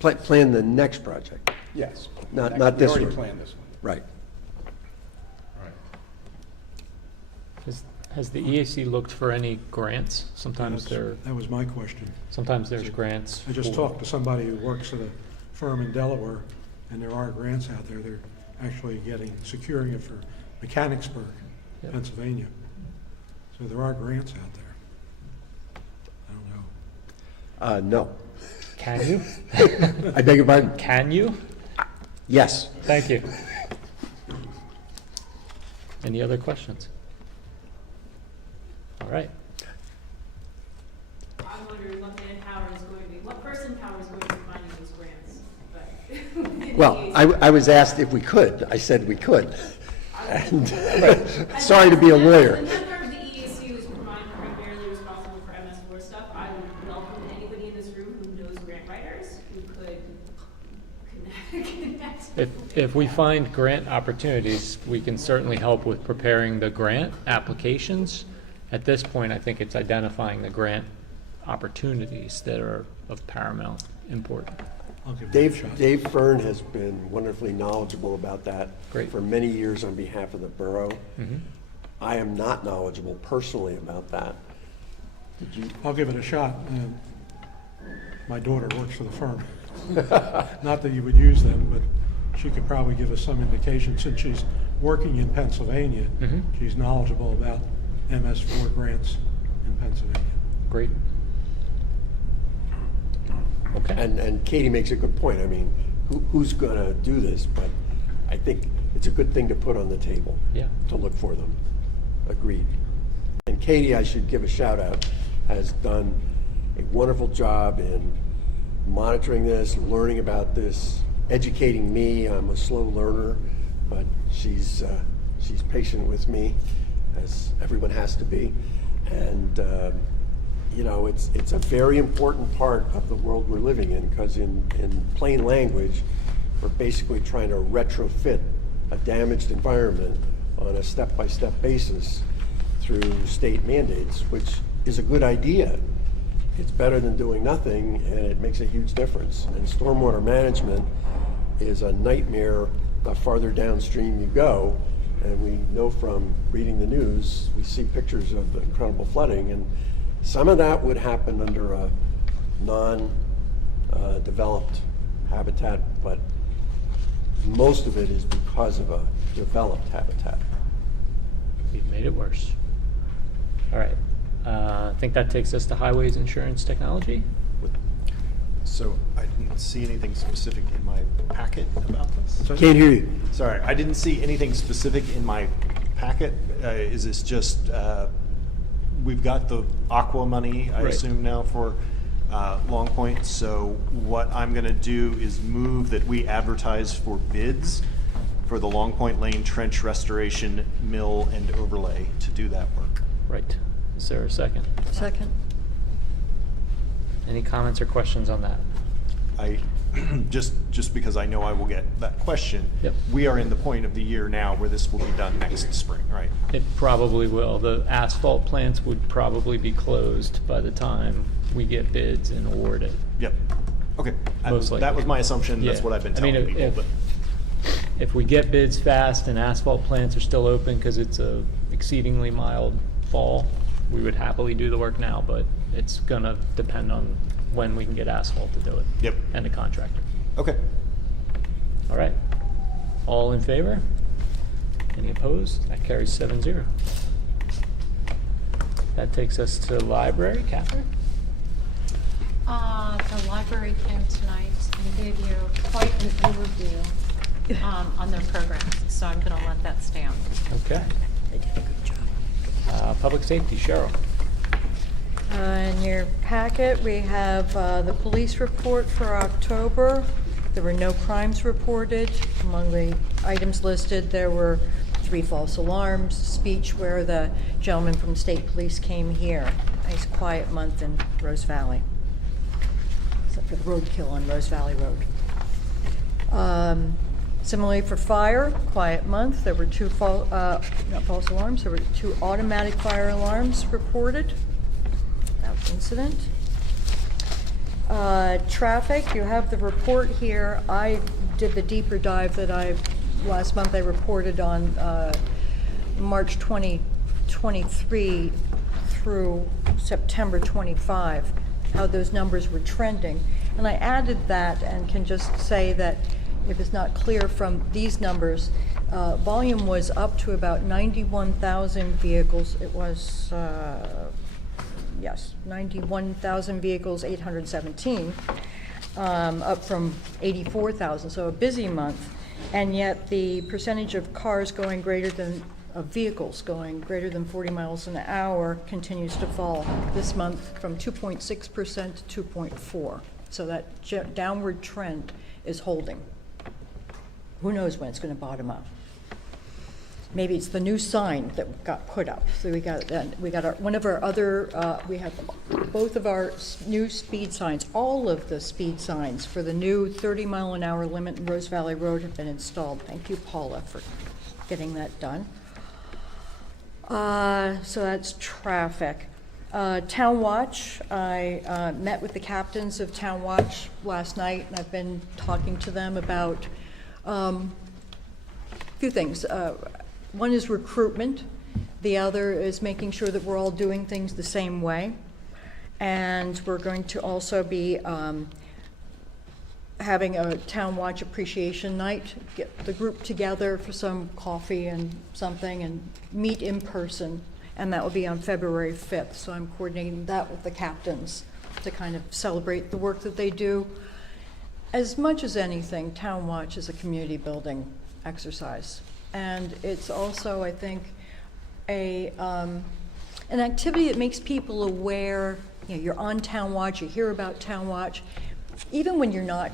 But Plan the next project. yes. Not this We already one. planned this one. Right. Has the EAC looked for any grants? Sometimes That was my question. there's grants. I just for- talked to somebody who works at a firm in Delaware, and there are grants out there. They're actually securing it for Mechanicsburg, Yep. Pennsylvania. So there are grants out there. I don't know. No. Can you? I beg your pardon? Can you? Yes. Thank you. Any other questions? All right. I'm wondering what manpower is going to be, what person power is going to be finding those grants, but. Well, I was asked if we could. I said we could. And sorry to be a lawyer. As a member of the EAC who's primarily responsible for MS4 stuff, I would welcome anybody in this room who knows grant writers, who could connect. If we find grant opportunities, we can certainly help with preparing the grant applications. At this point, I think it's identifying the grant opportunities that are of paramount importance. I'll give it a shot. Dave Fern has been wonderfully knowledgeable about that Great. for many years on behalf of the borough. Mhm. I am not knowledgeable personally about that. Did you? I'll give it a shot. My daughter works for the firm. Not that you would use them, but she could probably give us some indication since she's working in Pennsylvania. Mhm. She's knowledgeable about MS4 grants in Pennsylvania. Great. Okay. And Katie makes a good point. I mean, who's going to do this? But I think it's a good thing to put on the table. Yeah. To look for them. Agreed. And Katie, I should give a shout out, has done a wonderful job in monitoring this, learning about this, educating me. I'm a slow learner, but she's patient with me, as everyone has to be. And you know, it's a very important part of the world we're living in, because in plain language, we're basically trying to retrofit a damaged environment on a step-by-step basis through state mandates, which is a good idea. It's better than doing nothing, and it makes a huge difference. And stormwater management is a nightmare the farther downstream you go. And we know from reading the news, we see pictures of the incredible flooding, and some of that would happen under a non-developed habitat, but most of it is because of a developed habitat. We've made it worse. All right. I think that takes us to highways insurance technology. So I didn't see anything specific in my packet about this. Can't hear you. Sorry, I didn't see anything specific in my packet. Is this just, we've got the Aqua money, I Right. assume now, for Long Point. So what I'm going to do is move that we advertise for bids for the Long Point Lane trench restoration, mill, and overlay to do that work. Right. Is there a second? Second. Any comments or questions on that? I just because I know I will get that question. Yep. We are in the point of the year now where this will be done next spring, right? It probably will. The asphalt plants would probably be closed by the time we get bids and award it. Yep. Okay. Most likely. That was my assumption. That's Yeah. what I've been I mean, telling people. if we get bids fast and asphalt plants are still open because it's a exceedingly mild fall, we would happily do the work now, but it's gonna depend on when we can get asphalt to do it. Yep. And the contractor. Okay. All right. All in favor? Any opposed? That carries 7-0. That takes us to library. Catherine? The library came tonight and gave you quite an overview on their programs, so I'm going to let that stand. Okay. They did a good job. Public safety, Cheryl. In your packet, we have the police report for October. There were no crimes reported. Among the items listed, there were 3 false alarms, speech where the gentleman from state police came here. Nice quiet month in Rose Valley, except for the roadkill on Rose Valley Road. Similarly for fire, quiet month. There were 2 not false alarms, there were 2 automatic fire alarms reported without incident. Traffic, you have the report here. I did the deeper dive that last month I reported on March 2023 through September 25, how those numbers were trending. And I added that and can just say that if it's not clear from these numbers, volume was up to about 91,000 vehicles. It was, yes, 91,000 vehicles, 817, up from 84,000, so a busy month. And yet the percentage of cars going of vehicles going greater than 40 miles an hour continues to fall this month from 2.6% to 2.4%. So that downward trend is holding. Who knows when it's going to bottom out? Maybe it's the new sign that got put up. So we got one of our other, we have both of our new speed signs, all of the speed signs for the new 30-mile-an-hour limit in Rose Valley Road have been installed. Thank you, Paula, for getting that done. So that's traffic. Town Watch, I met with the captains of Town Watch last night, and I've been talking to them about a few things. One is recruitment. The other is making sure that we're all doing things the same way. And we're going to also be having a Town Watch appreciation night, get the group together for some coffee and something and meet in person. And that will be on February 5th. So I'm coordinating that with the captains to kind of celebrate the work that they do. As much as anything, Town Watch is a community building exercise. And it's also, I think, an an activity that makes people aware. You know, you're on Town Watch, you hear about Town Watch, even when you're not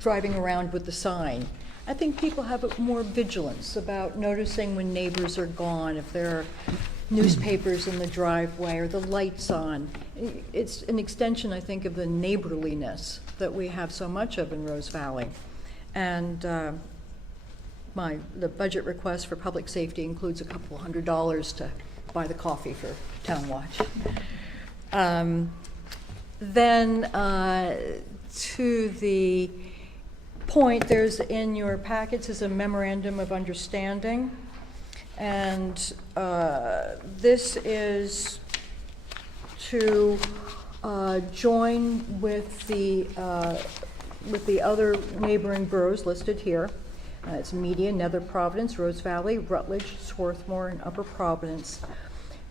driving around with the sign. I think people have more vigilance about noticing when neighbors are gone, if there are newspapers in the driveway or the lights on. It's an extension, I think, of the neighborliness that we have so much of in Rose Valley. And the budget request for public safety includes a couple $100 to buy the coffee for Town Watch. Then to the point, there's in your packets is a memorandum of understanding, and this is to join with the other neighboring boroughs listed here. It's Media, Nether Providence, Rose Valley, Rutledge, Swarthmore, and Upper Providence,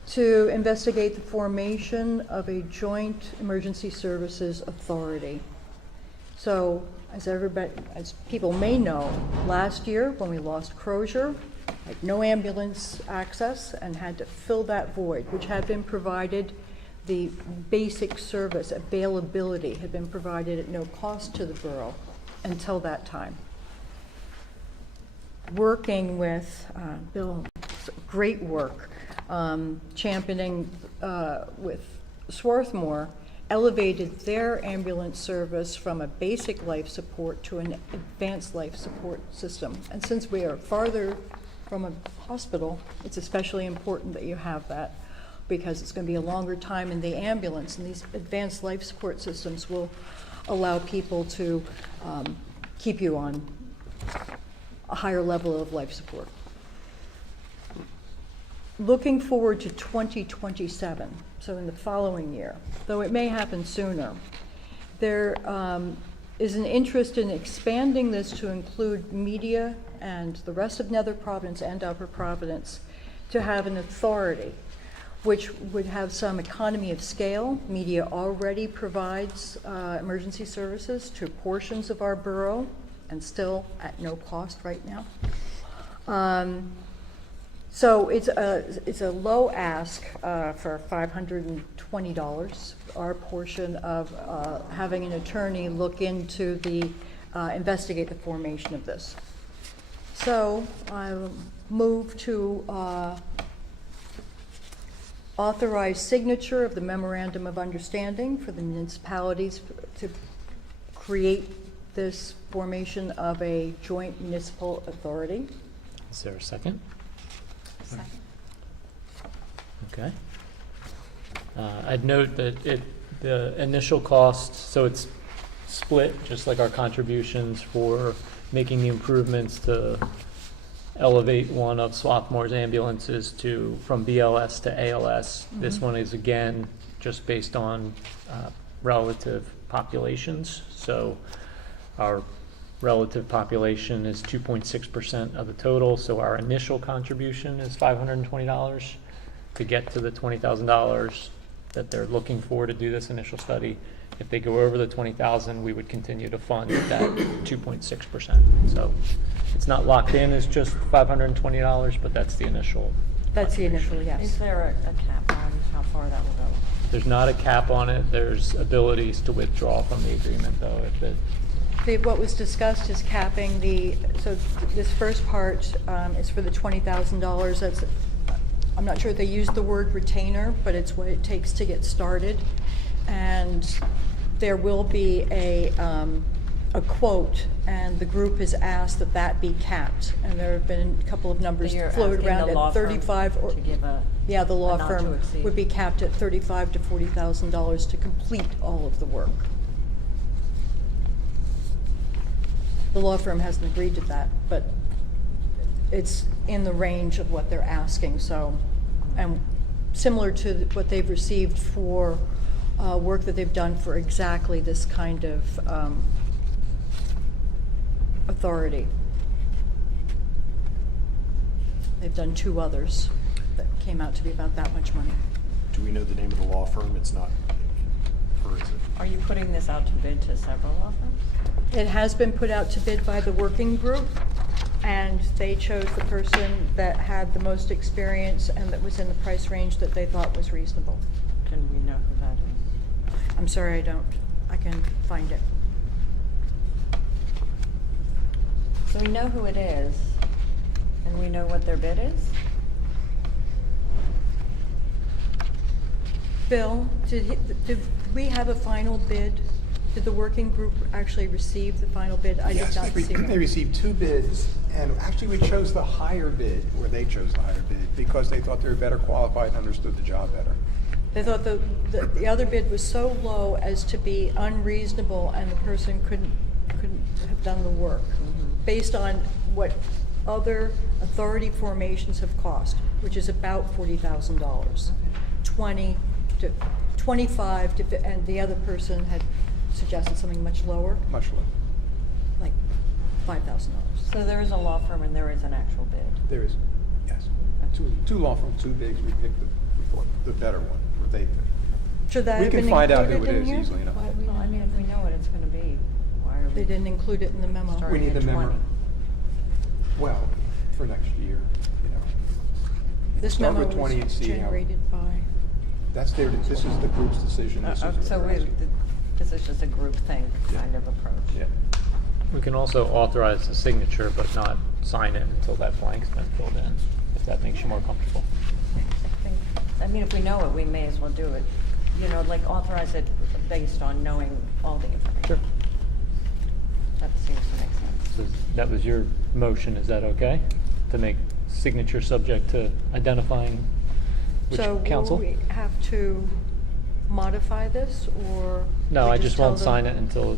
to investigate the formation of a joint emergency services authority. So, as people may know, last year when we lost Crozier, had no ambulance access and had to fill that void, which had been provided. The basic service availability had been provided at no cost to the borough until that time. Working with Bill, great work, championing with Swarthmore, elevated their ambulance service from a basic life support to an advanced life support system. And since we are farther from a hospital, it's especially important that you have that, because it's going to be a longer time in the ambulance, and these advanced life support systems will allow people to keep you on a higher level of life support. Looking forward to 2027, so in the following year, though it may happen sooner, there is an interest in expanding this to include Media and the rest of Nether Providence and Upper Providence to have an authority which would have some economy of scale. Media already provides emergency services to portions of our borough, and still at no cost right now. So it's a low ask for $520, our portion of having an attorney look into the, investigate the formation of this. So I move to authorize signature of the memorandum of understanding for the municipalities to create this formation of a joint municipal authority. Is there a second? Second. Okay. I'd note that the initial cost, so it's split, just like our contributions for making the improvements to elevate one of Swarthmore's ambulances from BLS to ALS. Mm-hmm. This one is, again, just based on relative populations. So our relative population is 2.6% of the total, so our initial contribution is $520 to get to the $20,000 that they're looking for to do this initial study. If they go over the $20,000, we would continue to fund that 2.6%. So it's not locked in as just $520, but that's the initial. That's the initial, yes. Is there a cap on how far that will go? There's not a cap on it. There's abilities to withdraw from the agreement, though, if it. What was discussed is capping so this first part is for the $20,000. That's, I'm not sure if they used the word retainer, but it's what it takes to get started. And there will be a quote, and the group has asked that be capped. And there have been a couple of numbers floated around at 35 or, yeah, the law firm would be capped at $35,000 to $40,000 to complete all of the work. The law firm hasn't agreed to that, but it's in the range of what they're asking. So, and similar to what they've received for work that they've done for exactly this kind of authority. They've done 2 others that came out to be about that much money. Do we know the name of the law firm? It's not, or is it? Are you putting this out to bid to several law firms? It has been put out to bid by the working group, and they chose the person that had the most experience and that was in the price range that they thought was reasonable. Can we know who that is? I'm sorry, I don't. I can find it. So we know who it is, and we know what their bid is? Bill, did we have a final bid? Did the working group actually receive the final bid? I did Yes, not see they it. received 2 bids, and actually we chose the higher bid, or they chose the higher bid, because they thought they were better qualified and understood the job better. They thought the other bid was so low as to be unreasonable, and the person couldn't have done the work based on what other authority formations have cost, which is about $40,000. 20 to 25 to, and the other person had suggested something much lower, Much lower. like $5,000. So there is a law firm and there is an actual bid. There is, yes. Two law firms, 2 bigs, we picked the better one, or they picked. Should that We have can been find out who included it in is here? easily enough. Well, I mean, if we know what it's gonna be, why are we? They didn't include it in the memo. Starting We need at the memo. 20? Well, for next year, you know. This Start memo with 20 and was see how. generated by. This is the group's decision. This is what So we're asking. this is just a group thing kind of approach. Yeah. We can also authorize the signature, but not sign it until that blank's been filled in, if that makes you more comfortable. I mean, if we know it, we may as well do it. You know, like authorize it based on knowing all the information. Sure. That seems to make sense. So that was your motion, is that okay? To make signature subject to identifying which So council? will we have to modify this, or? No, we I just tell won't them- sign it until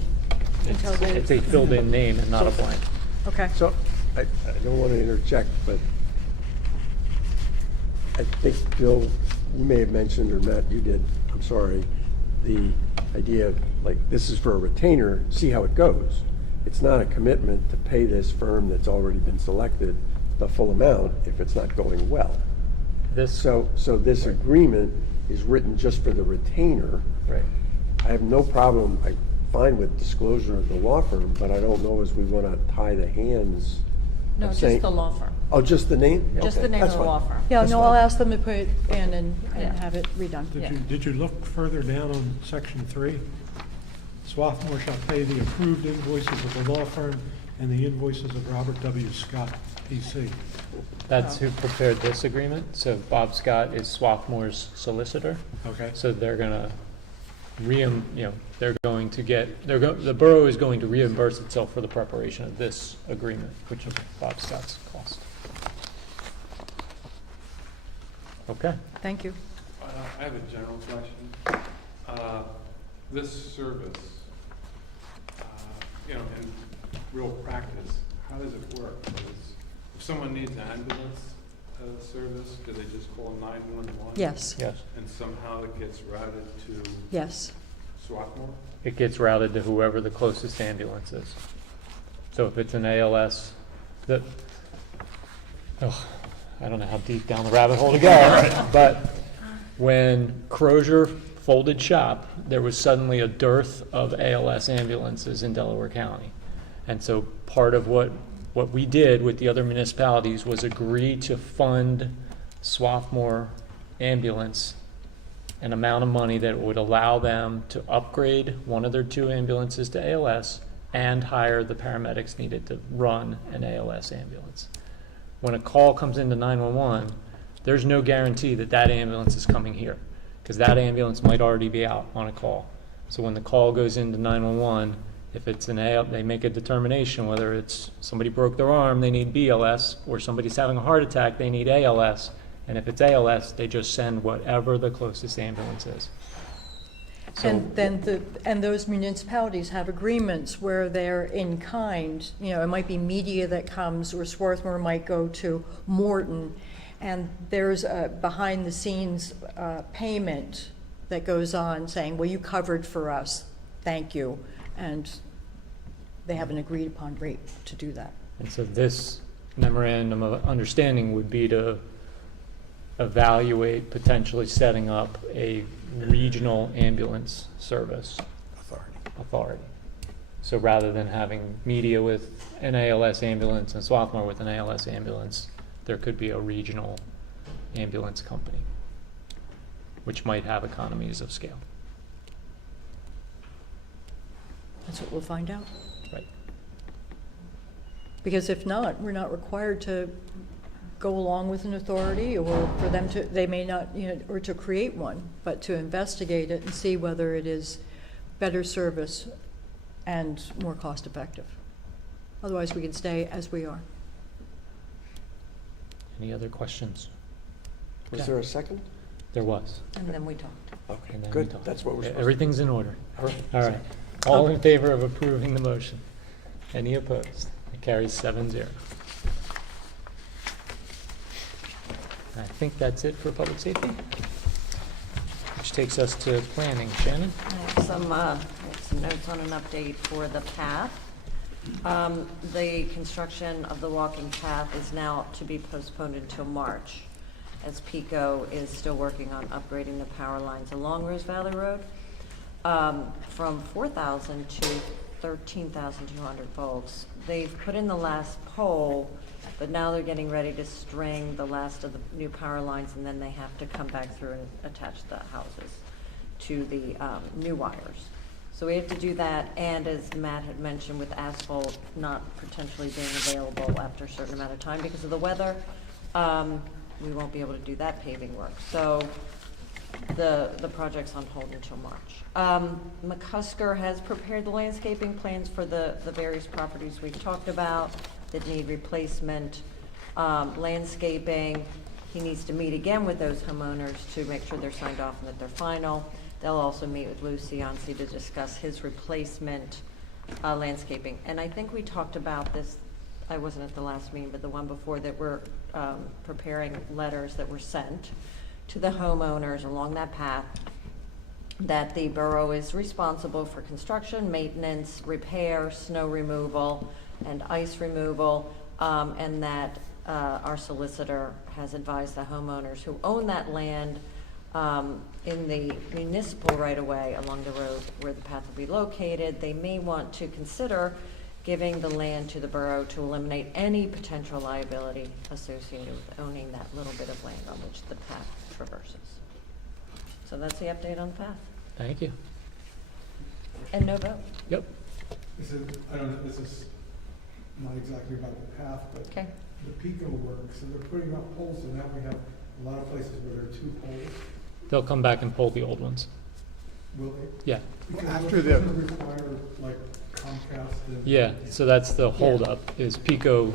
Until they- it's a filled-in name and not a So- blank. Okay. So, I don't want to interject, but I think, Bill, you may have mentioned, or Matt, you did, I'm sorry, the idea of, like, this is for a retainer, see how it goes. It's not a commitment to pay this firm that's already been selected the full amount if it's not going well. This, So this agreement is written just for the retainer. right. I have no problem, I'm fine with disclosure of the law firm, but I don't know as we want to tie the hands. No, of just saying- the law firm. Oh, just the name? Just Okay, the name of that's the fine. law firm. Yeah, That's no, I'll fine. ask them to put it in and Yeah. have it redone. Yeah. Did you look further down on section 3? Swarthmore shall pay the approved invoices of the law firm and the invoices of Robert W. Scott, P.C. That's who prepared this agreement. So Bob Scott is Swarthmore's solicitor. Okay. So they're gonna they're going to get, the borough is going to reimburse itself for the preparation of this agreement, which is Bob Scott's cost. Okay. Thank you. I have a general question. This service, in real practice, how does it work? If someone needs an ambulance service, do they just call 911? Yes. Yes. And somehow it gets routed to Yes. Swarthmore? It gets routed to whoever the closest ambulance is. So if it's an ALS, I don't know how deep down the rabbit hole to go, but when Crozier folded shop, there was suddenly a dearth of ALS ambulances in Delaware County. And so part of what we did with the other municipalities was agree to fund Swarthmore ambulance an amount of money that would allow them to upgrade one of their 2 ambulances to ALS and hire the paramedics needed to run an ALS ambulance. When a call comes into 911, there's no guarantee that that ambulance is coming here, because that ambulance might already be out on a call. So when the call goes into 911, if it's they make a determination whether it's somebody broke their arm, they need BLS, or somebody's having a heart attack, they need ALS. And if it's ALS, they just send whatever the closest ambulance is. So- And then and those municipalities have agreements where they're in kind, it might be media that comes, or Swarthmore might go to Morton, and there's a behind-the-scenes payment that goes on saying, well, you covered for us, thank you, and they have an agreed-upon rate to do that. And so this memorandum of understanding would be to evaluate potentially setting up a regional ambulance service Authority. authority. So rather than having Media with an ALS ambulance and Swarthmore with an ALS ambulance, there could be a regional ambulance company, which might have economies of scale. That's what we'll find out. Right. Because if not, we're not required to go along with an authority, or for them to, they may not, or to create one, but to investigate it and see whether it is better service and more cost effective. Otherwise, we can stay as we are. Any other questions? Was Okay. there a second? There was. And then we talked. Okay, And then we good. talked. That's what we're supposed to do. Everything's in order. Perfect. All right. All in favor of approving the motion? Any opposed? It carries 7-0. I think that's it for public safety, which takes us to planning. Shannon? I have some notes on an update for the path. The construction of the walking path is now to be postponed until March, as PICO is still working on upgrading the power lines along Rose Valley Road, from 4,000 to 13,200 volts. They've put in the last pole, but now they're getting ready to string the last of the new power lines, and then they have to come back through and attach the houses to the new wires. So we have to do that, and as Matt had mentioned, with asphalt not potentially being available after a certain amount of time because of the weather, we won't be able to do that paving work. So the project's on hold until March. McCusker has prepared the landscaping plans for the various properties we've talked about that need replacement, landscaping. He needs to meet again with those homeowners to make sure they're signed off and that they're final. They'll also meet with Lou Cianci to discuss his replacement landscaping. And I think we talked about this, I wasn't at the last meeting, but the one before, that we're preparing letters that were sent to the homeowners along that path, that the borough is responsible for construction, maintenance, repair, snow removal, and ice removal, and that our solicitor has advised the homeowners who own that land in the municipal right-of-way along the road where the path will be located, they may want to consider giving the land to the borough to eliminate any potential liability associated with owning that little bit of land on which the path traverses. So that's the update on the path. Thank you. And no vote. Yep. This is, I don't know, this is not exactly about the path, but Okay. the PICO work, so they're putting up poles, and now we have a lot of places where there are 2 poles. They'll come back and pull the old ones. Will they? Yeah. Because After it's the- gonna require like Comcast and. Yeah, so that's the holdup, is PICO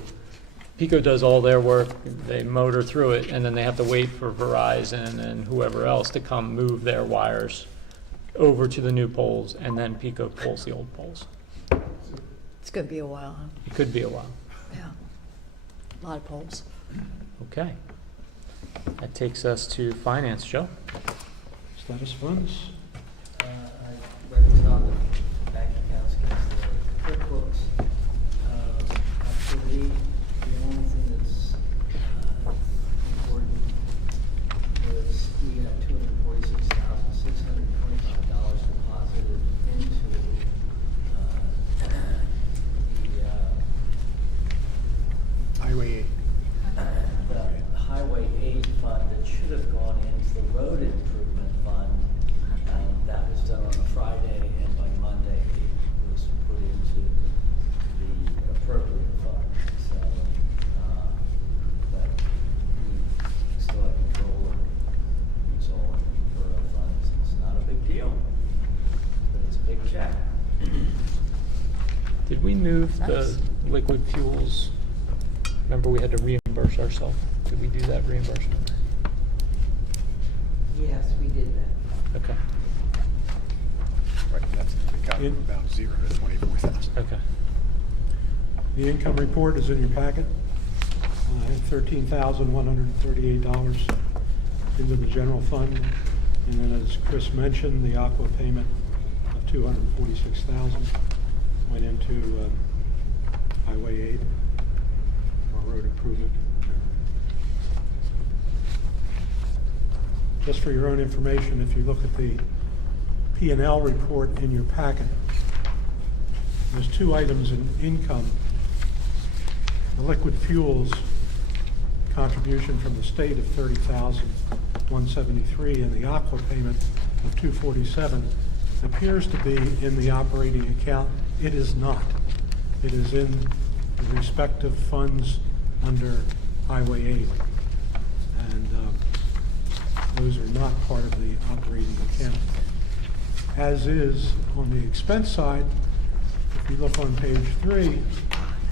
does all their work, they motor through it, and then they have to wait for Verizon and whoever else to come move their wires over to the new poles, and then PICO pulls the old poles. It's going to be a while, huh? It could be a while. Yeah. A lot of polls. Okay. That takes us to finance. Joe? Status funds? I reconciled the bank accounts against the QuickBooks activity. The only thing that's important was we had $246,625 deposited into Highway 8. the Highway 8 fund that should have gone into the road improvement fund. That was done on a Friday, and by Monday, it was put into the appropriate fund. So, but we still have control and use all of the borough funds. It's not a big deal, but it's a big check. Did we move the Nice. liquid fuels? Remember, we had to reimburse ourselves. Did we do that reimbursement? Yes, we did that. Okay. Right, that's, it got In- about 0 to 24,000. Okay. The income report is in your packet. $13,138 into the general fund. And then, as Chris mentioned, the aqua payment of $246,000 went into Highway 8, our road improvement. Just for your own information, if you look at the P&L report in your packet, there's two items in income. The liquid fuels contribution from the state of $30,173 and the aqua payment of $247 appears to be in the operating account. It is not. It is in the respective funds under Highway 8. And those are not part of the operating account. As is on the expense side, if you look on page 3,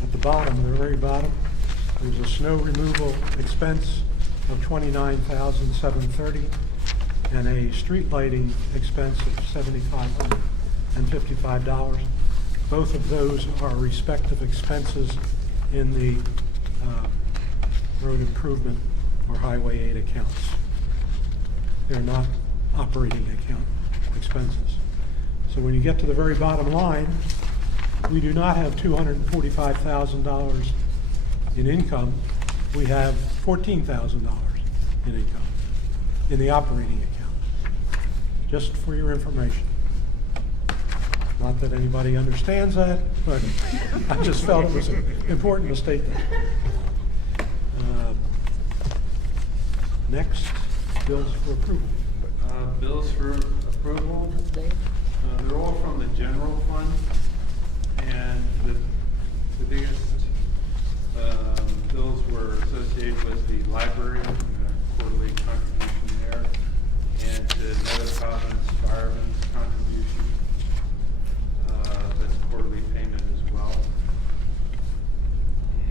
at the bottom, the very bottom, there's a snow removal expense of $29,730 and a street lighting expense of $7,555. Both of those are respective expenses in the road improvement or Highway 8 accounts. They're not operating account expenses. So when you get to the very bottom line, we do not have $245,000 in income. We have $14,000 in income in the operating account, just for your information. Not that anybody understands that, but I just felt it was important to state that. Next, bills for approval. Bills for approval, they're all from the general fund, and the biggest bills were associated with the library, quarterly contribution there, and to Nether Province Fireman's contribution, that's a quarterly payment as well.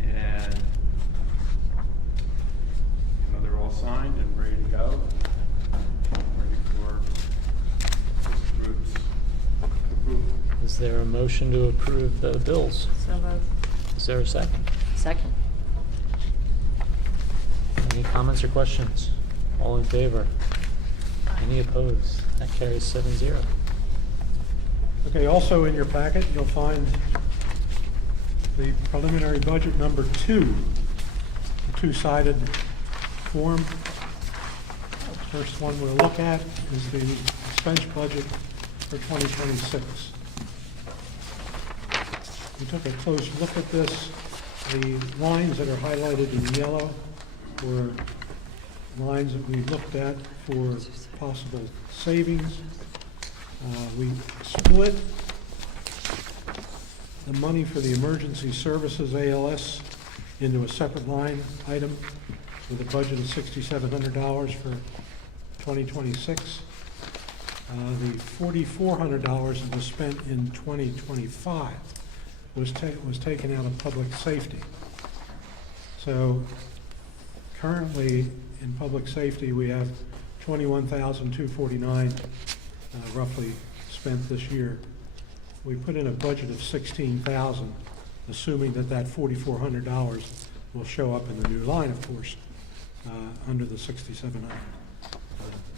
And they're all signed and ready to go, ready for this group's approval. Is there a motion to approve the bills? So moved. Is there a second? Second. Any comments or questions? All in favor? Any opposed? That carries 7-0. Okay, also in your packet, you'll find the preliminary budget number 2, the two-sided form. First one we'll look at is the expense budget for 2026. We took a close look at this. The lines that are highlighted in yellow were lines that we looked at for possible savings. We split the money for the emergency services ALS into a separate line item with a budget of $6,700 for 2026. The $4,400 that was spent in 2025 was taken out of public safety. So currently in public safety we have $21,249 roughly spent this year. We put in a budget of $16,000, assuming that that $4,400 will show up in the new line, of course, under the $6,700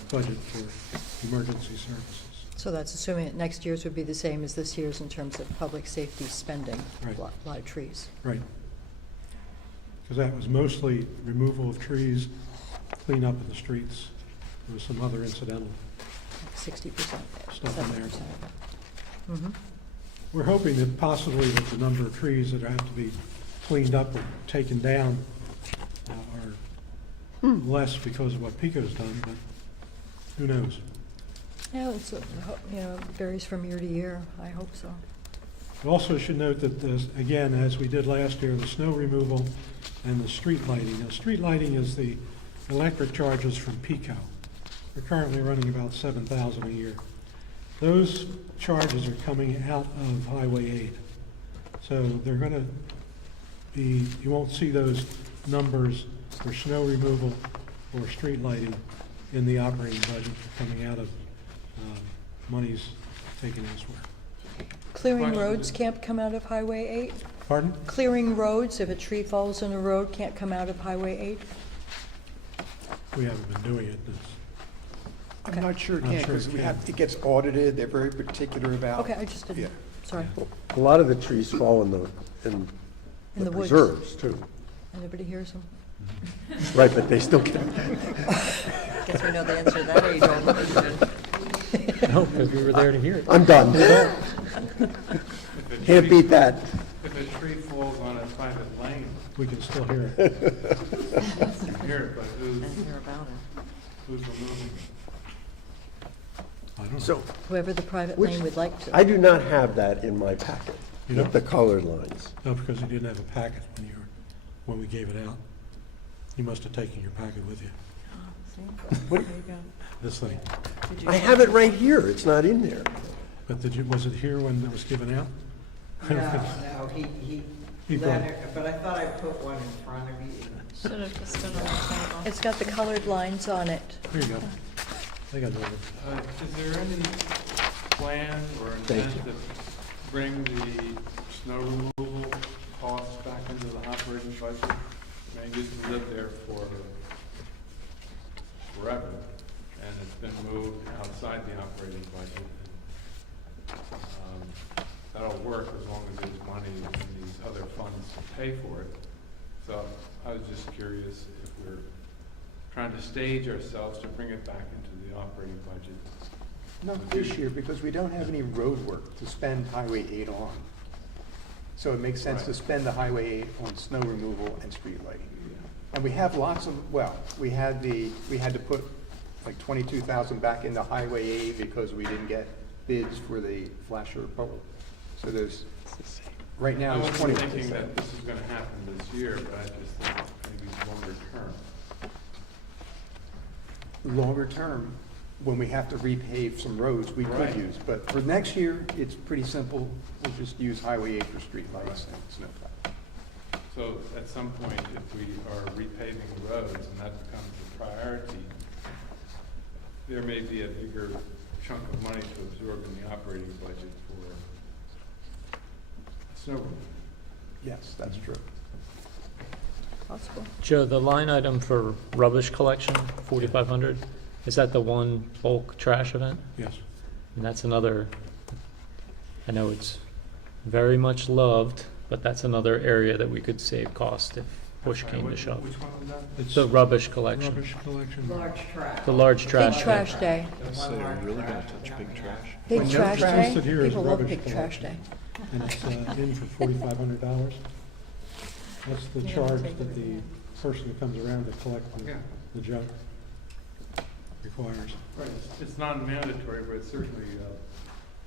budget for emergency services. So that's assuming that next year's would be the same as this year's in terms of public safety spending. Right. A lot of trees. Right. Because that was mostly removal of trees, cleanup of the streets. There was some other incidental 60%. stuff in there. Mm-hmm. We're hoping that possibly that the number of trees that have to be cleaned up or taken down are less because of what PICO's done, but who knows? Yeah, it's, varies from year to year. I hope so. We also should note that, again, as we did last year, the snow removal and the street lighting. Now, street lighting is the electric charges from PICO. We're currently running about $7,000 a year. Those charges are coming out of Highway 8. So they're going to be, you won't see those numbers for snow removal or street lighting in the operating budget coming out of monies taken elsewhere. Clearing roads can't come out of Highway 8? Pardon? Clearing roads, if a tree falls in a road, can't come out of Highway 8? We haven't been doing it. I'm not sure it Not can, sure because it we can. have, it gets audited, they're very particular about. Okay, I just didn't, Yeah. sorry. A lot of the trees fall in the In the woods. preserves, too. Anybody hears them? Right, but they still get, Guess we know the answer to that, or you don't? No, because we were there to hear it. I'm done. If a Can't tree- beat that. If a tree falls on a private lane, We can still hear it. you can hear it, but And hear about it. who's removing it? I don't know. So, Whoever the private which, lane would like to. I do not have that in my packet, You with don't? the colored lines. No, because you didn't have a packet when we gave it out. You must have taken your packet with you. What- This thing. I have it right here, it's not in there. But was it here when it was given out? I don't think- No, he He let brought- it, but I thought I put one in front of you. Should have just been on the table. It's got the colored lines on it. Here you go. I got it. Is there any plan or Thank intent you. to bring the snow removal costs back into the operating budget? I mean, it used to live there for forever, and it's been moved outside the operating budget. That'll work as long as there's money in these other funds to pay for it. So I was just curious if we're trying to stage ourselves to bring it back into the operating budget. Not this year, because we don't have any road work to spend Highway 8 on. So it makes sense to Right. spend the Highway 8 on snow removal and street lighting. And we have lots of, well, we had to put like 22,000 back into Highway 8 because we didn't get bids for the flasher pole. So there's, right now, I there's wasn't 20. thinking that this is gonna happen this year, but I just think maybe longer term. Longer term, when we have to repave some roads, we could Right. use. But for next year, it's pretty simple. We'll just use Highway 8 for street lights and snowplow. So at some point, if we are repaving roads and that becomes a priority, there may be a bigger chunk of money to absorb in the operating budget for snow removal. Yes, that's true. Possible. Joe, the line item for rubbish collection, 4,500, is that the one bulk trash event? Yes. And that's another, I know it's very much loved, but that's another area that we could save cost if push came to shove. Which one was that? It's The rubbish collection, Rubbish collection. Large trash. the large trash. Big trash day. So they're really gonna touch big trash? Big Well, no trash trash day. that here is People love rubbish big trash day. And it's in for $4,500. That's the charge that the person who comes around to collect Yeah. the junk requires. Right, it's not mandatory, but it's certainly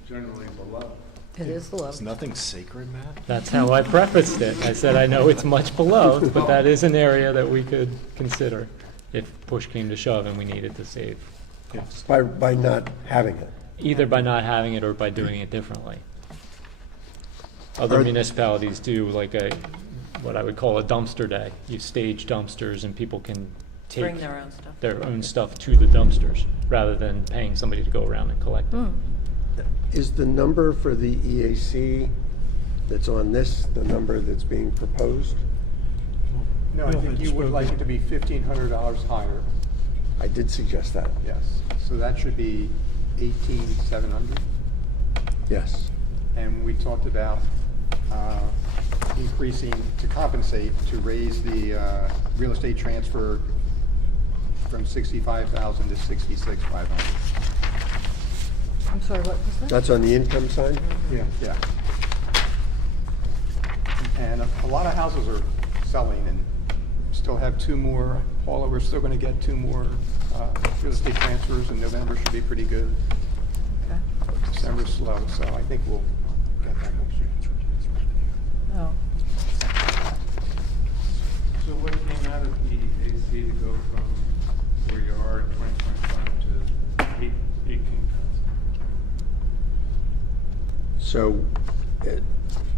generally below. It is the Is nothing sacred, Matt? That's how I prefaced it. I said, I know it's much beloved, but that is an area that we could consider if push came to shove and we needed to save costs. By not having it. Either by not having it or by doing it differently. Other Are- municipalities do like what I would call a dumpster day. You stage dumpsters and people can take Bring their own stuff. their own stuff to the dumpsters rather than paying somebody to go around and collect it. Is the number for the EAC that's on this, the number that's being proposed? No, I think you would like it to be $1,500 higher. I did suggest that. Yes. So that should be 18,700. Yes. And we talked about increasing to compensate, to raise the real estate transfer from 65,000 to 66,500. I'm sorry, what was that? That's on the income side? Yeah. Yeah. And a lot of houses are selling, and still have two more. Paula, we're still going to get two more real estate transfers, and November should be pretty good. Okay. December's slow, so I think we'll get that next year. Oh. So what came out of the AC to go from where you are in 2025 to 18,000? So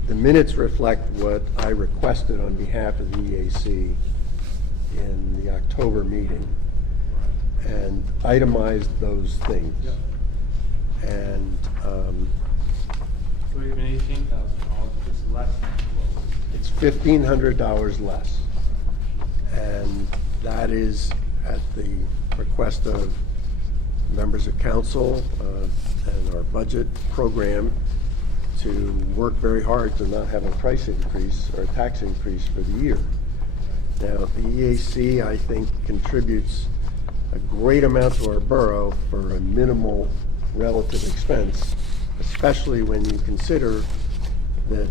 the minutes reflect what I requested on behalf of the EAC in the October meeting and itemized those things. Yep. And So even $18,000 is less than what was. it's $1,500 less. And that is at the request of members of council and our budget program to work very hard to not have a price increase or a tax increase for the year. Now, the EAC, I think, contributes a great amount to our borough for a minimal relative expense, especially when you consider that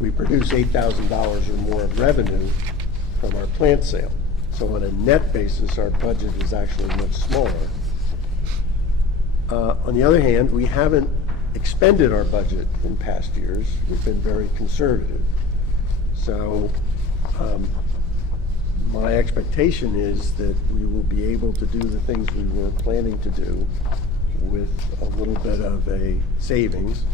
we produce $8,000 or more of revenue from our plant sale. So on a net basis, our budget is actually much smaller. On the other hand, we haven't expended our budget in past years. We've been very conservative. So my expectation is that we will be able to do the things we were planning to do with a little bit of a savings.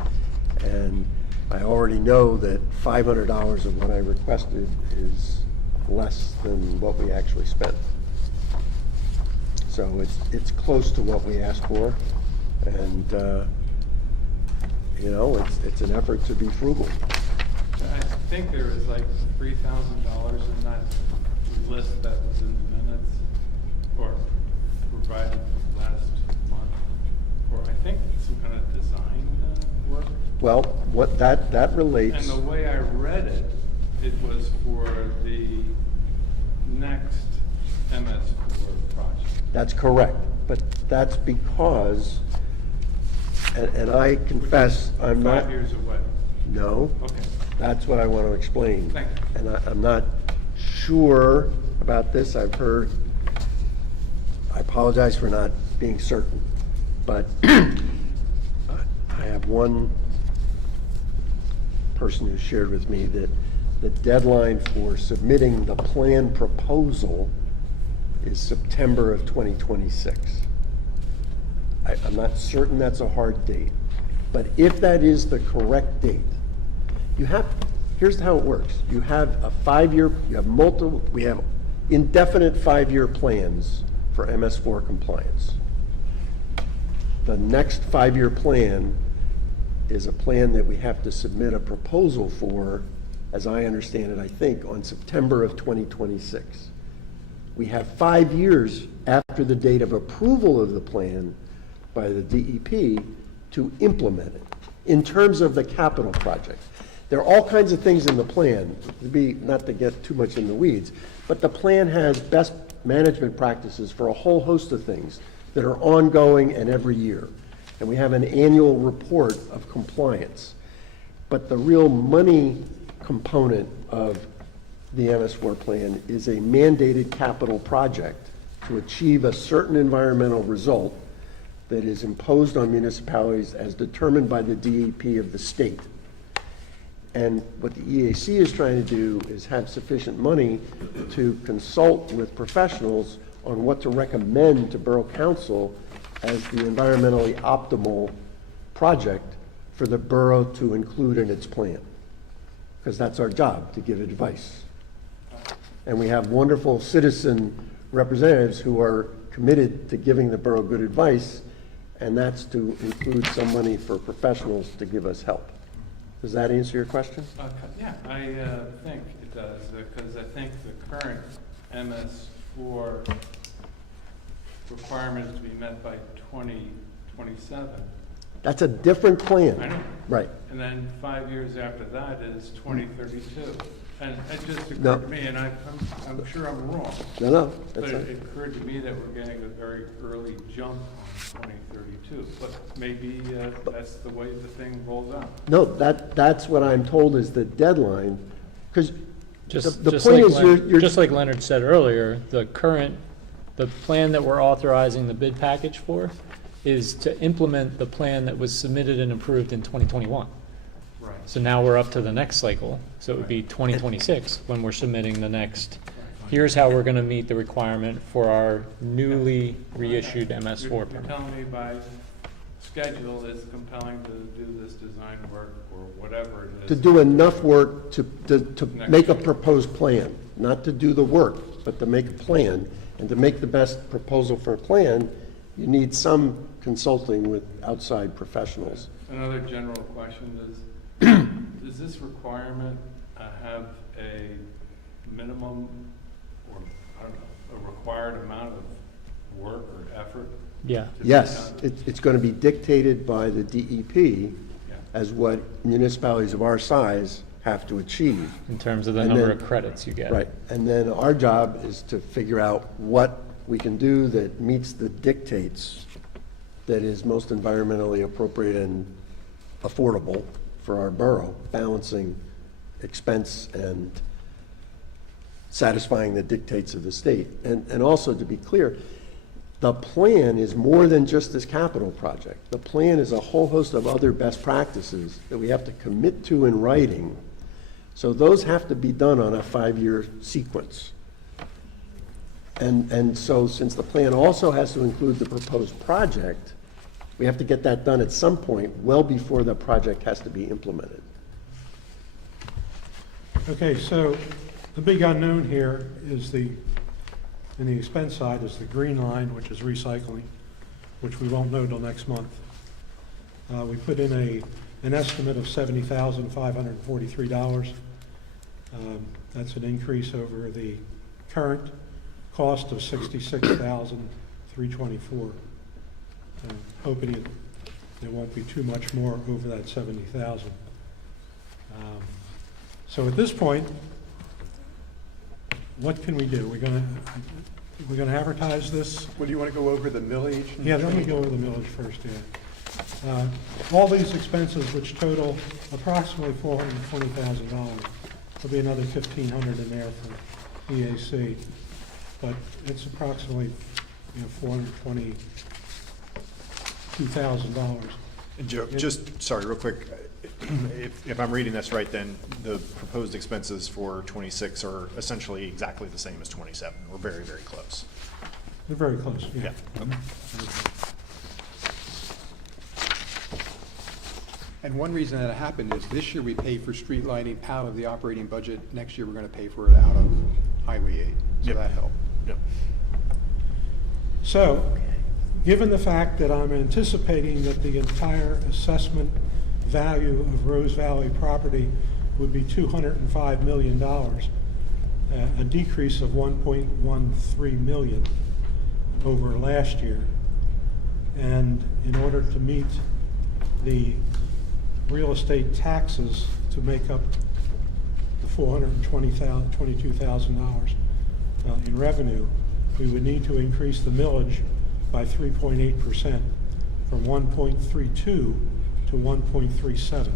And I already know that $500 of what I requested is less than what we actually spent. So it's close to what we asked for, and you know, it's an effort to be frugal. I think there was like $3,000 in that list that was in the minutes, or provided last month, or I think some kind of design work. Well, what that relates. And the way I read it, it was for the next MS4 project. That's correct, but that's because, and I confess, I'm not. 5 years away. No. Okay. That's what I want to explain. Thank you. And I'm not sure about this. I've heard, I apologize for not being certain, but I have one person who shared with me that the deadline for submitting the plan proposal is September of 2026. I'm not certain that's a hard date, but if that is the correct date, here's how it works. You have a 5-year, we have indefinite 5-year plans for MS4 compliance. The next 5-year plan is a plan that we have to submit a proposal for, as I understand it, I think, on September of 2026. We have 5 years after the date of approval of the plan by the DEP to implement it in terms of the capital project. There are all kinds of things in the plan, not to get too much in the weeds, but the plan has best management practices for a whole host of things that are ongoing and every year. And we have an annual report of compliance. But the real money component of the MS4 plan is a mandated capital project to achieve a certain environmental result that is imposed on municipalities as determined by the DEP of the state. And what the EAC is trying to do is have sufficient money to consult with professionals on what to recommend to Borough Council as the environmentally optimal project for the borough to include in its plan. Because that's our job, to give advice. And we have wonderful citizen representatives who are committed to giving the borough good advice, and that's to include some money for professionals to give us help. Does that answer your question? Yeah, I think it does, because I think the current MS4 requirement is to be met by 2027. That's a different plan. I know. Right. And then 5 years after that is 2032. And it just occurred No. to me, and I'm sure I'm wrong. No, But that's it right. occurred to me that we're getting a very early jump on 2032. But maybe that's the way the thing rolls out. No, that's what I'm told is the deadline, because Just the just point like is Leonard- you're. just like Leonard said earlier, the plan that we're authorizing the bid package for is to implement the plan that was submitted and approved in 2021. Right. So now we're up to the next cycle, so it would be 2026 when we're submitting the next, here's how we're going to meet the requirement for our newly reissued MS4 You're permit. telling me by schedule is compelling to do this design work or whatever it is. To do enough work to make a proposed plan, not to do the work, but to make a plan. And to make the best proposal for a plan, you need some consulting with outside professionals. Another general question is, does this requirement have a minimum or, I don't know, a required amount of work or effort? Yeah. to be Yes, done? it's going to be dictated by the DEP Yeah. as what municipalities of our size have to achieve. In terms of the And number then- of credits you get. Right, and then our job is to figure out what we can do that meets the dictates that is most environmentally appropriate and affordable for our borough, balancing expense and satisfying the dictates of the state. And also, to be clear, the plan is more than just this capital project. The plan is a whole host of other best practices that we have to commit to in writing. So those have to be done on a 5-year sequence. And so since the plan also has to include the proposed project, we have to get that done at some point, well before the project has to be implemented. Okay, so the big unknown here is in the expense side is the green line, which is recycling, which we won't know till next month. We put in an estimate of $70,543. That's an increase over the current cost of $66,324. Hoping there won't be too much more over that 70,000. So at this point, what can we do? We're gonna advertise this? Well, do you want to go over the millage? Yeah, let me go over the millage first, yeah. All these expenses, which total approximately $420,000, there'll be another $1,500 in there for EAC, but it's approximately, $422,000. And Joe, just, sorry, real quick, if I'm reading this right, then the proposed expenses for 26 are essentially exactly the same as 27. We're very, very close. They're very close, yeah. Okay. And one reason that happened is this year we paid for street lighting out of the operating budget. Next year, we're going to pay for it out of Highway 8. So Yep. that helped. Yep. So, given the fact that I'm anticipating that the entire assessment value of Rose Valley property would be $205 million, a decrease of $1.13 million over last year. And in order to meet the real estate taxes to make up the $422,000 in revenue, we would need to increase the millage by 3.8% from 1.32 to 1.37.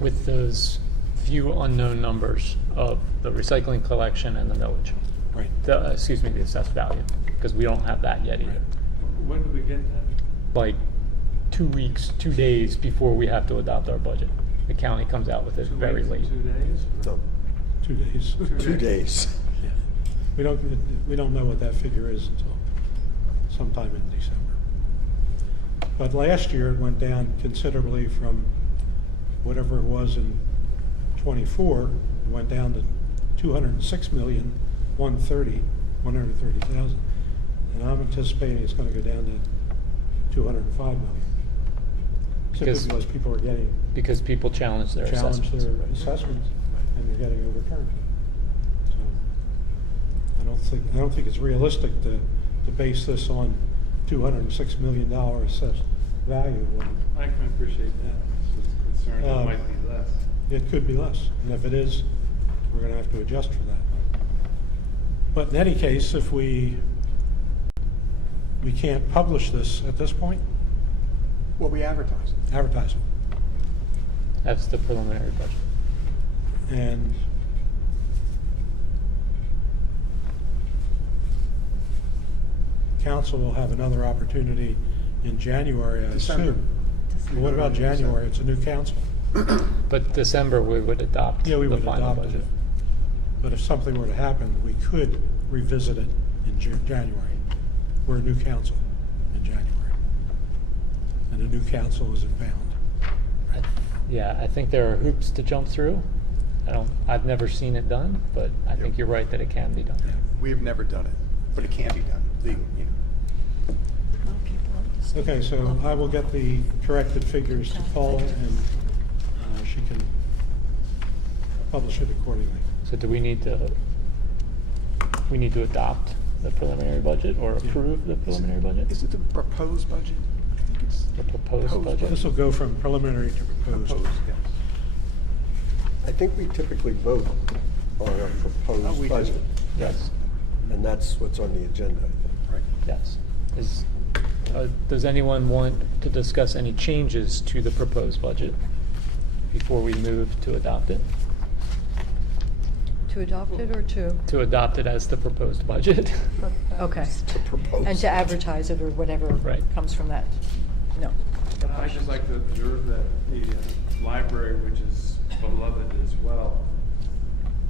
With those few unknown numbers of the recycling collection and the millage. Right. The assessed value, because we don't have that yet either. Right. When do we get that? Like 2 days before we have to adopt our budget. The county comes out with it 2 very weeks, late. 2 days? So, 2 days. 2 days. Yeah. We don't know what that figure is until sometime in December. But last year it went down considerably from whatever it was in '24. It went down to $206,130,000, and I'm anticipating it's going to go down to $205 million. Simply because people are getting Because people challenge their assessments. assessments, and they're getting overturned. So I don't think it's realistic to base this on $206 million assessed value. I can appreciate that. It's just concerned it might be less. It could be less, and if it is, we're going to have to adjust for that. But in any case, if we can't publish this at this point, Well, we advertise it. advertising. That's the preliminary budget. And council will have another opportunity in January, I December. assume. Well, what about January? It's a new council. But December, we would adopt Yeah, we the would final adopt budget. it. But if something were to happen, we could revisit it in January. We're a new council in January. And a new council isn't bound. Yeah, I think there are hoops to jump through. I've never seen it done, but I think you're right that it can be done. We have never done it, but it can be done legally. Okay, so I will get the corrected figures to Paula, and she can publish it accordingly. So do we need to adopt the preliminary budget or approve the preliminary budget? Is it the proposed budget? I think it's The proposed budget? This will go from preliminary to proposed. yes. I think we typically vote on a Oh, proposed we do? budget. Yes, And that's what's on the agenda, I think. Right. yes. Does anyone want to discuss any changes to the proposed budget before we move to adopt it? To adopt it or to? To adopt it as the proposed budget? Okay. To propose. And to advertise it or whatever Right. comes from that? No. I'd just like to observe that the library, which is beloved as well,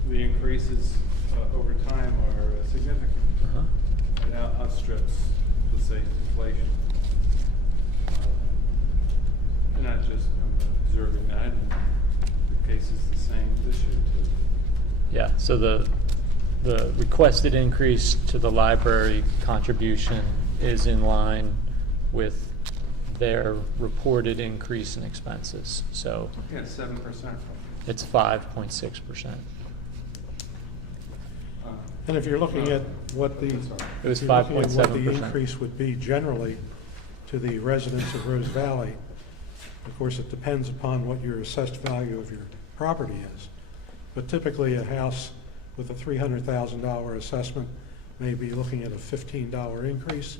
the increases over time are significant. Uh-huh. It outstrips, let's say, inflation. And not just observing that, and the case is the same this year too. Yeah, so the requested increase to the library contribution is in line with their reported increase in expenses. So Yeah, 7%. it's 5.6%. And if you're looking at what the, It was if you're looking at what the 5.7%. increase would be generally to the residents of Rose Valley, of course, it depends upon what your assessed value of your property is. But typically, a house with a $300,000 assessment may be looking at a $15 increase,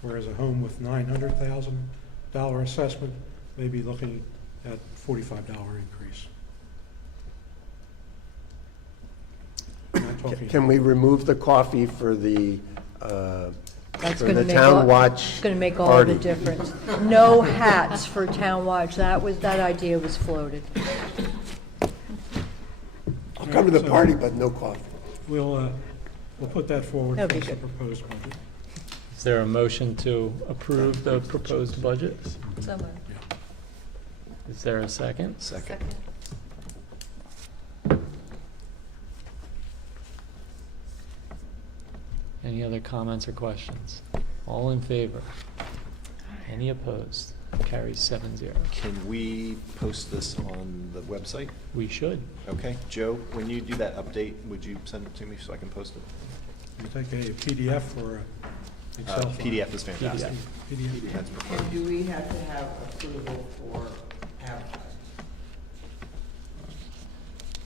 whereas a home with $900,000 assessment may be looking at $45 increase. I'm not talking- Can we remove the coffee for the, That's for gonna the make Town all- Watch It's gonna make all party? the difference. No hats for Town Watch. That idea was floated. I'll come to the party, but no coffee. We'll put that forward That'd be as a good. proposed budget. Is there a motion to approve the proposed budget? So moved. Is there a second? Second. Any other comments or questions? All in favor? Any opposed? Carries 7-0. Can we post this on the website? We should. Okay, Joe, when you do that update, would you send it to me so I can post it? You take a PDF or a Excel file? PDF is fantastic. PDF. That's preferred. And do we have to have approval for advertising?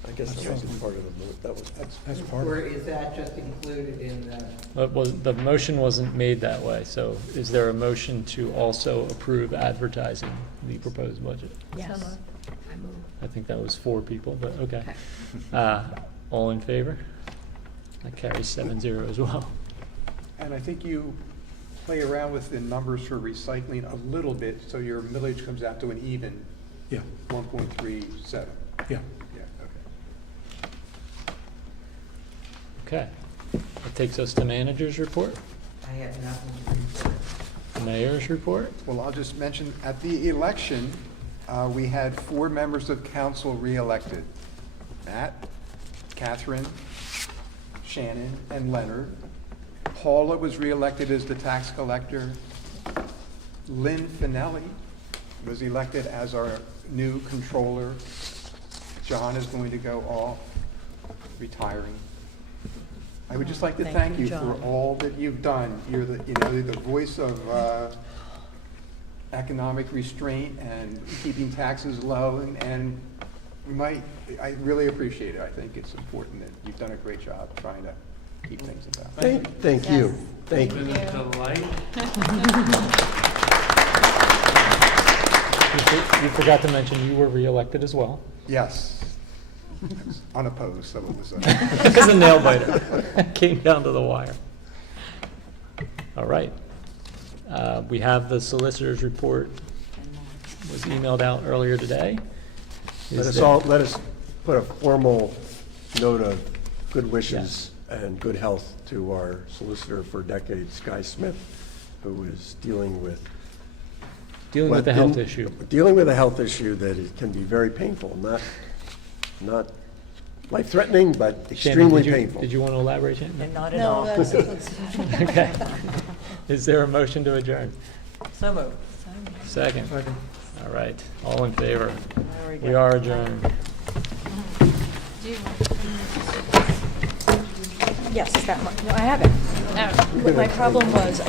I guess that wasn't part of the move, that was. That's part Or of it. is that just included in the? The motion wasn't made that way, so is there a motion to also approve advertising the proposed budget? Yes. I think that was 4 people, but okay. All in favor? That carries 7-0 as well. And I think you play around with the numbers for recycling a little bit, so your millage comes out to an even Yeah, 1.37. yeah. Yeah, okay. Okay. That takes us to manager's report, I have nothing to report. mayor's report. Well, I'll just mention, at the election, we had 4 members of council re-elected. Matt, Catherine, Shannon, and Leonard. Paula was re-elected as the tax collector. Lynn Finelli was elected as our new controller. John is going to go off, retiring. I would just like to thank you for John. all that you've done. You're the voice of economic restraint and keeping taxes low, and I really appreciate it. I think it's important that you've done a great job trying to keep things in balance. Thank you, thank you. It's been a delight. You forgot to mention you were re-elected as well. Yes. It's unopposed, so it was It was a nail biter. Came down to the wire. All right. We have the solicitor's report. Was emailed out earlier today. Let Is us there- put a formal note of good wishes and good health to our solicitor for decades, Guy Smith, who is dealing with Dealing with a health issue. Dealing with a health issue that can be very painful, not life-threatening, but Shannon, extremely did you- painful. Did you want to elaborate, Shannon? Not at No, all. Okay. Is there a motion to adjourn? So moved. Second. All right. All in favor? There we We go. are adjourned. Do you- Yes, is that, no, I have it. My problem was,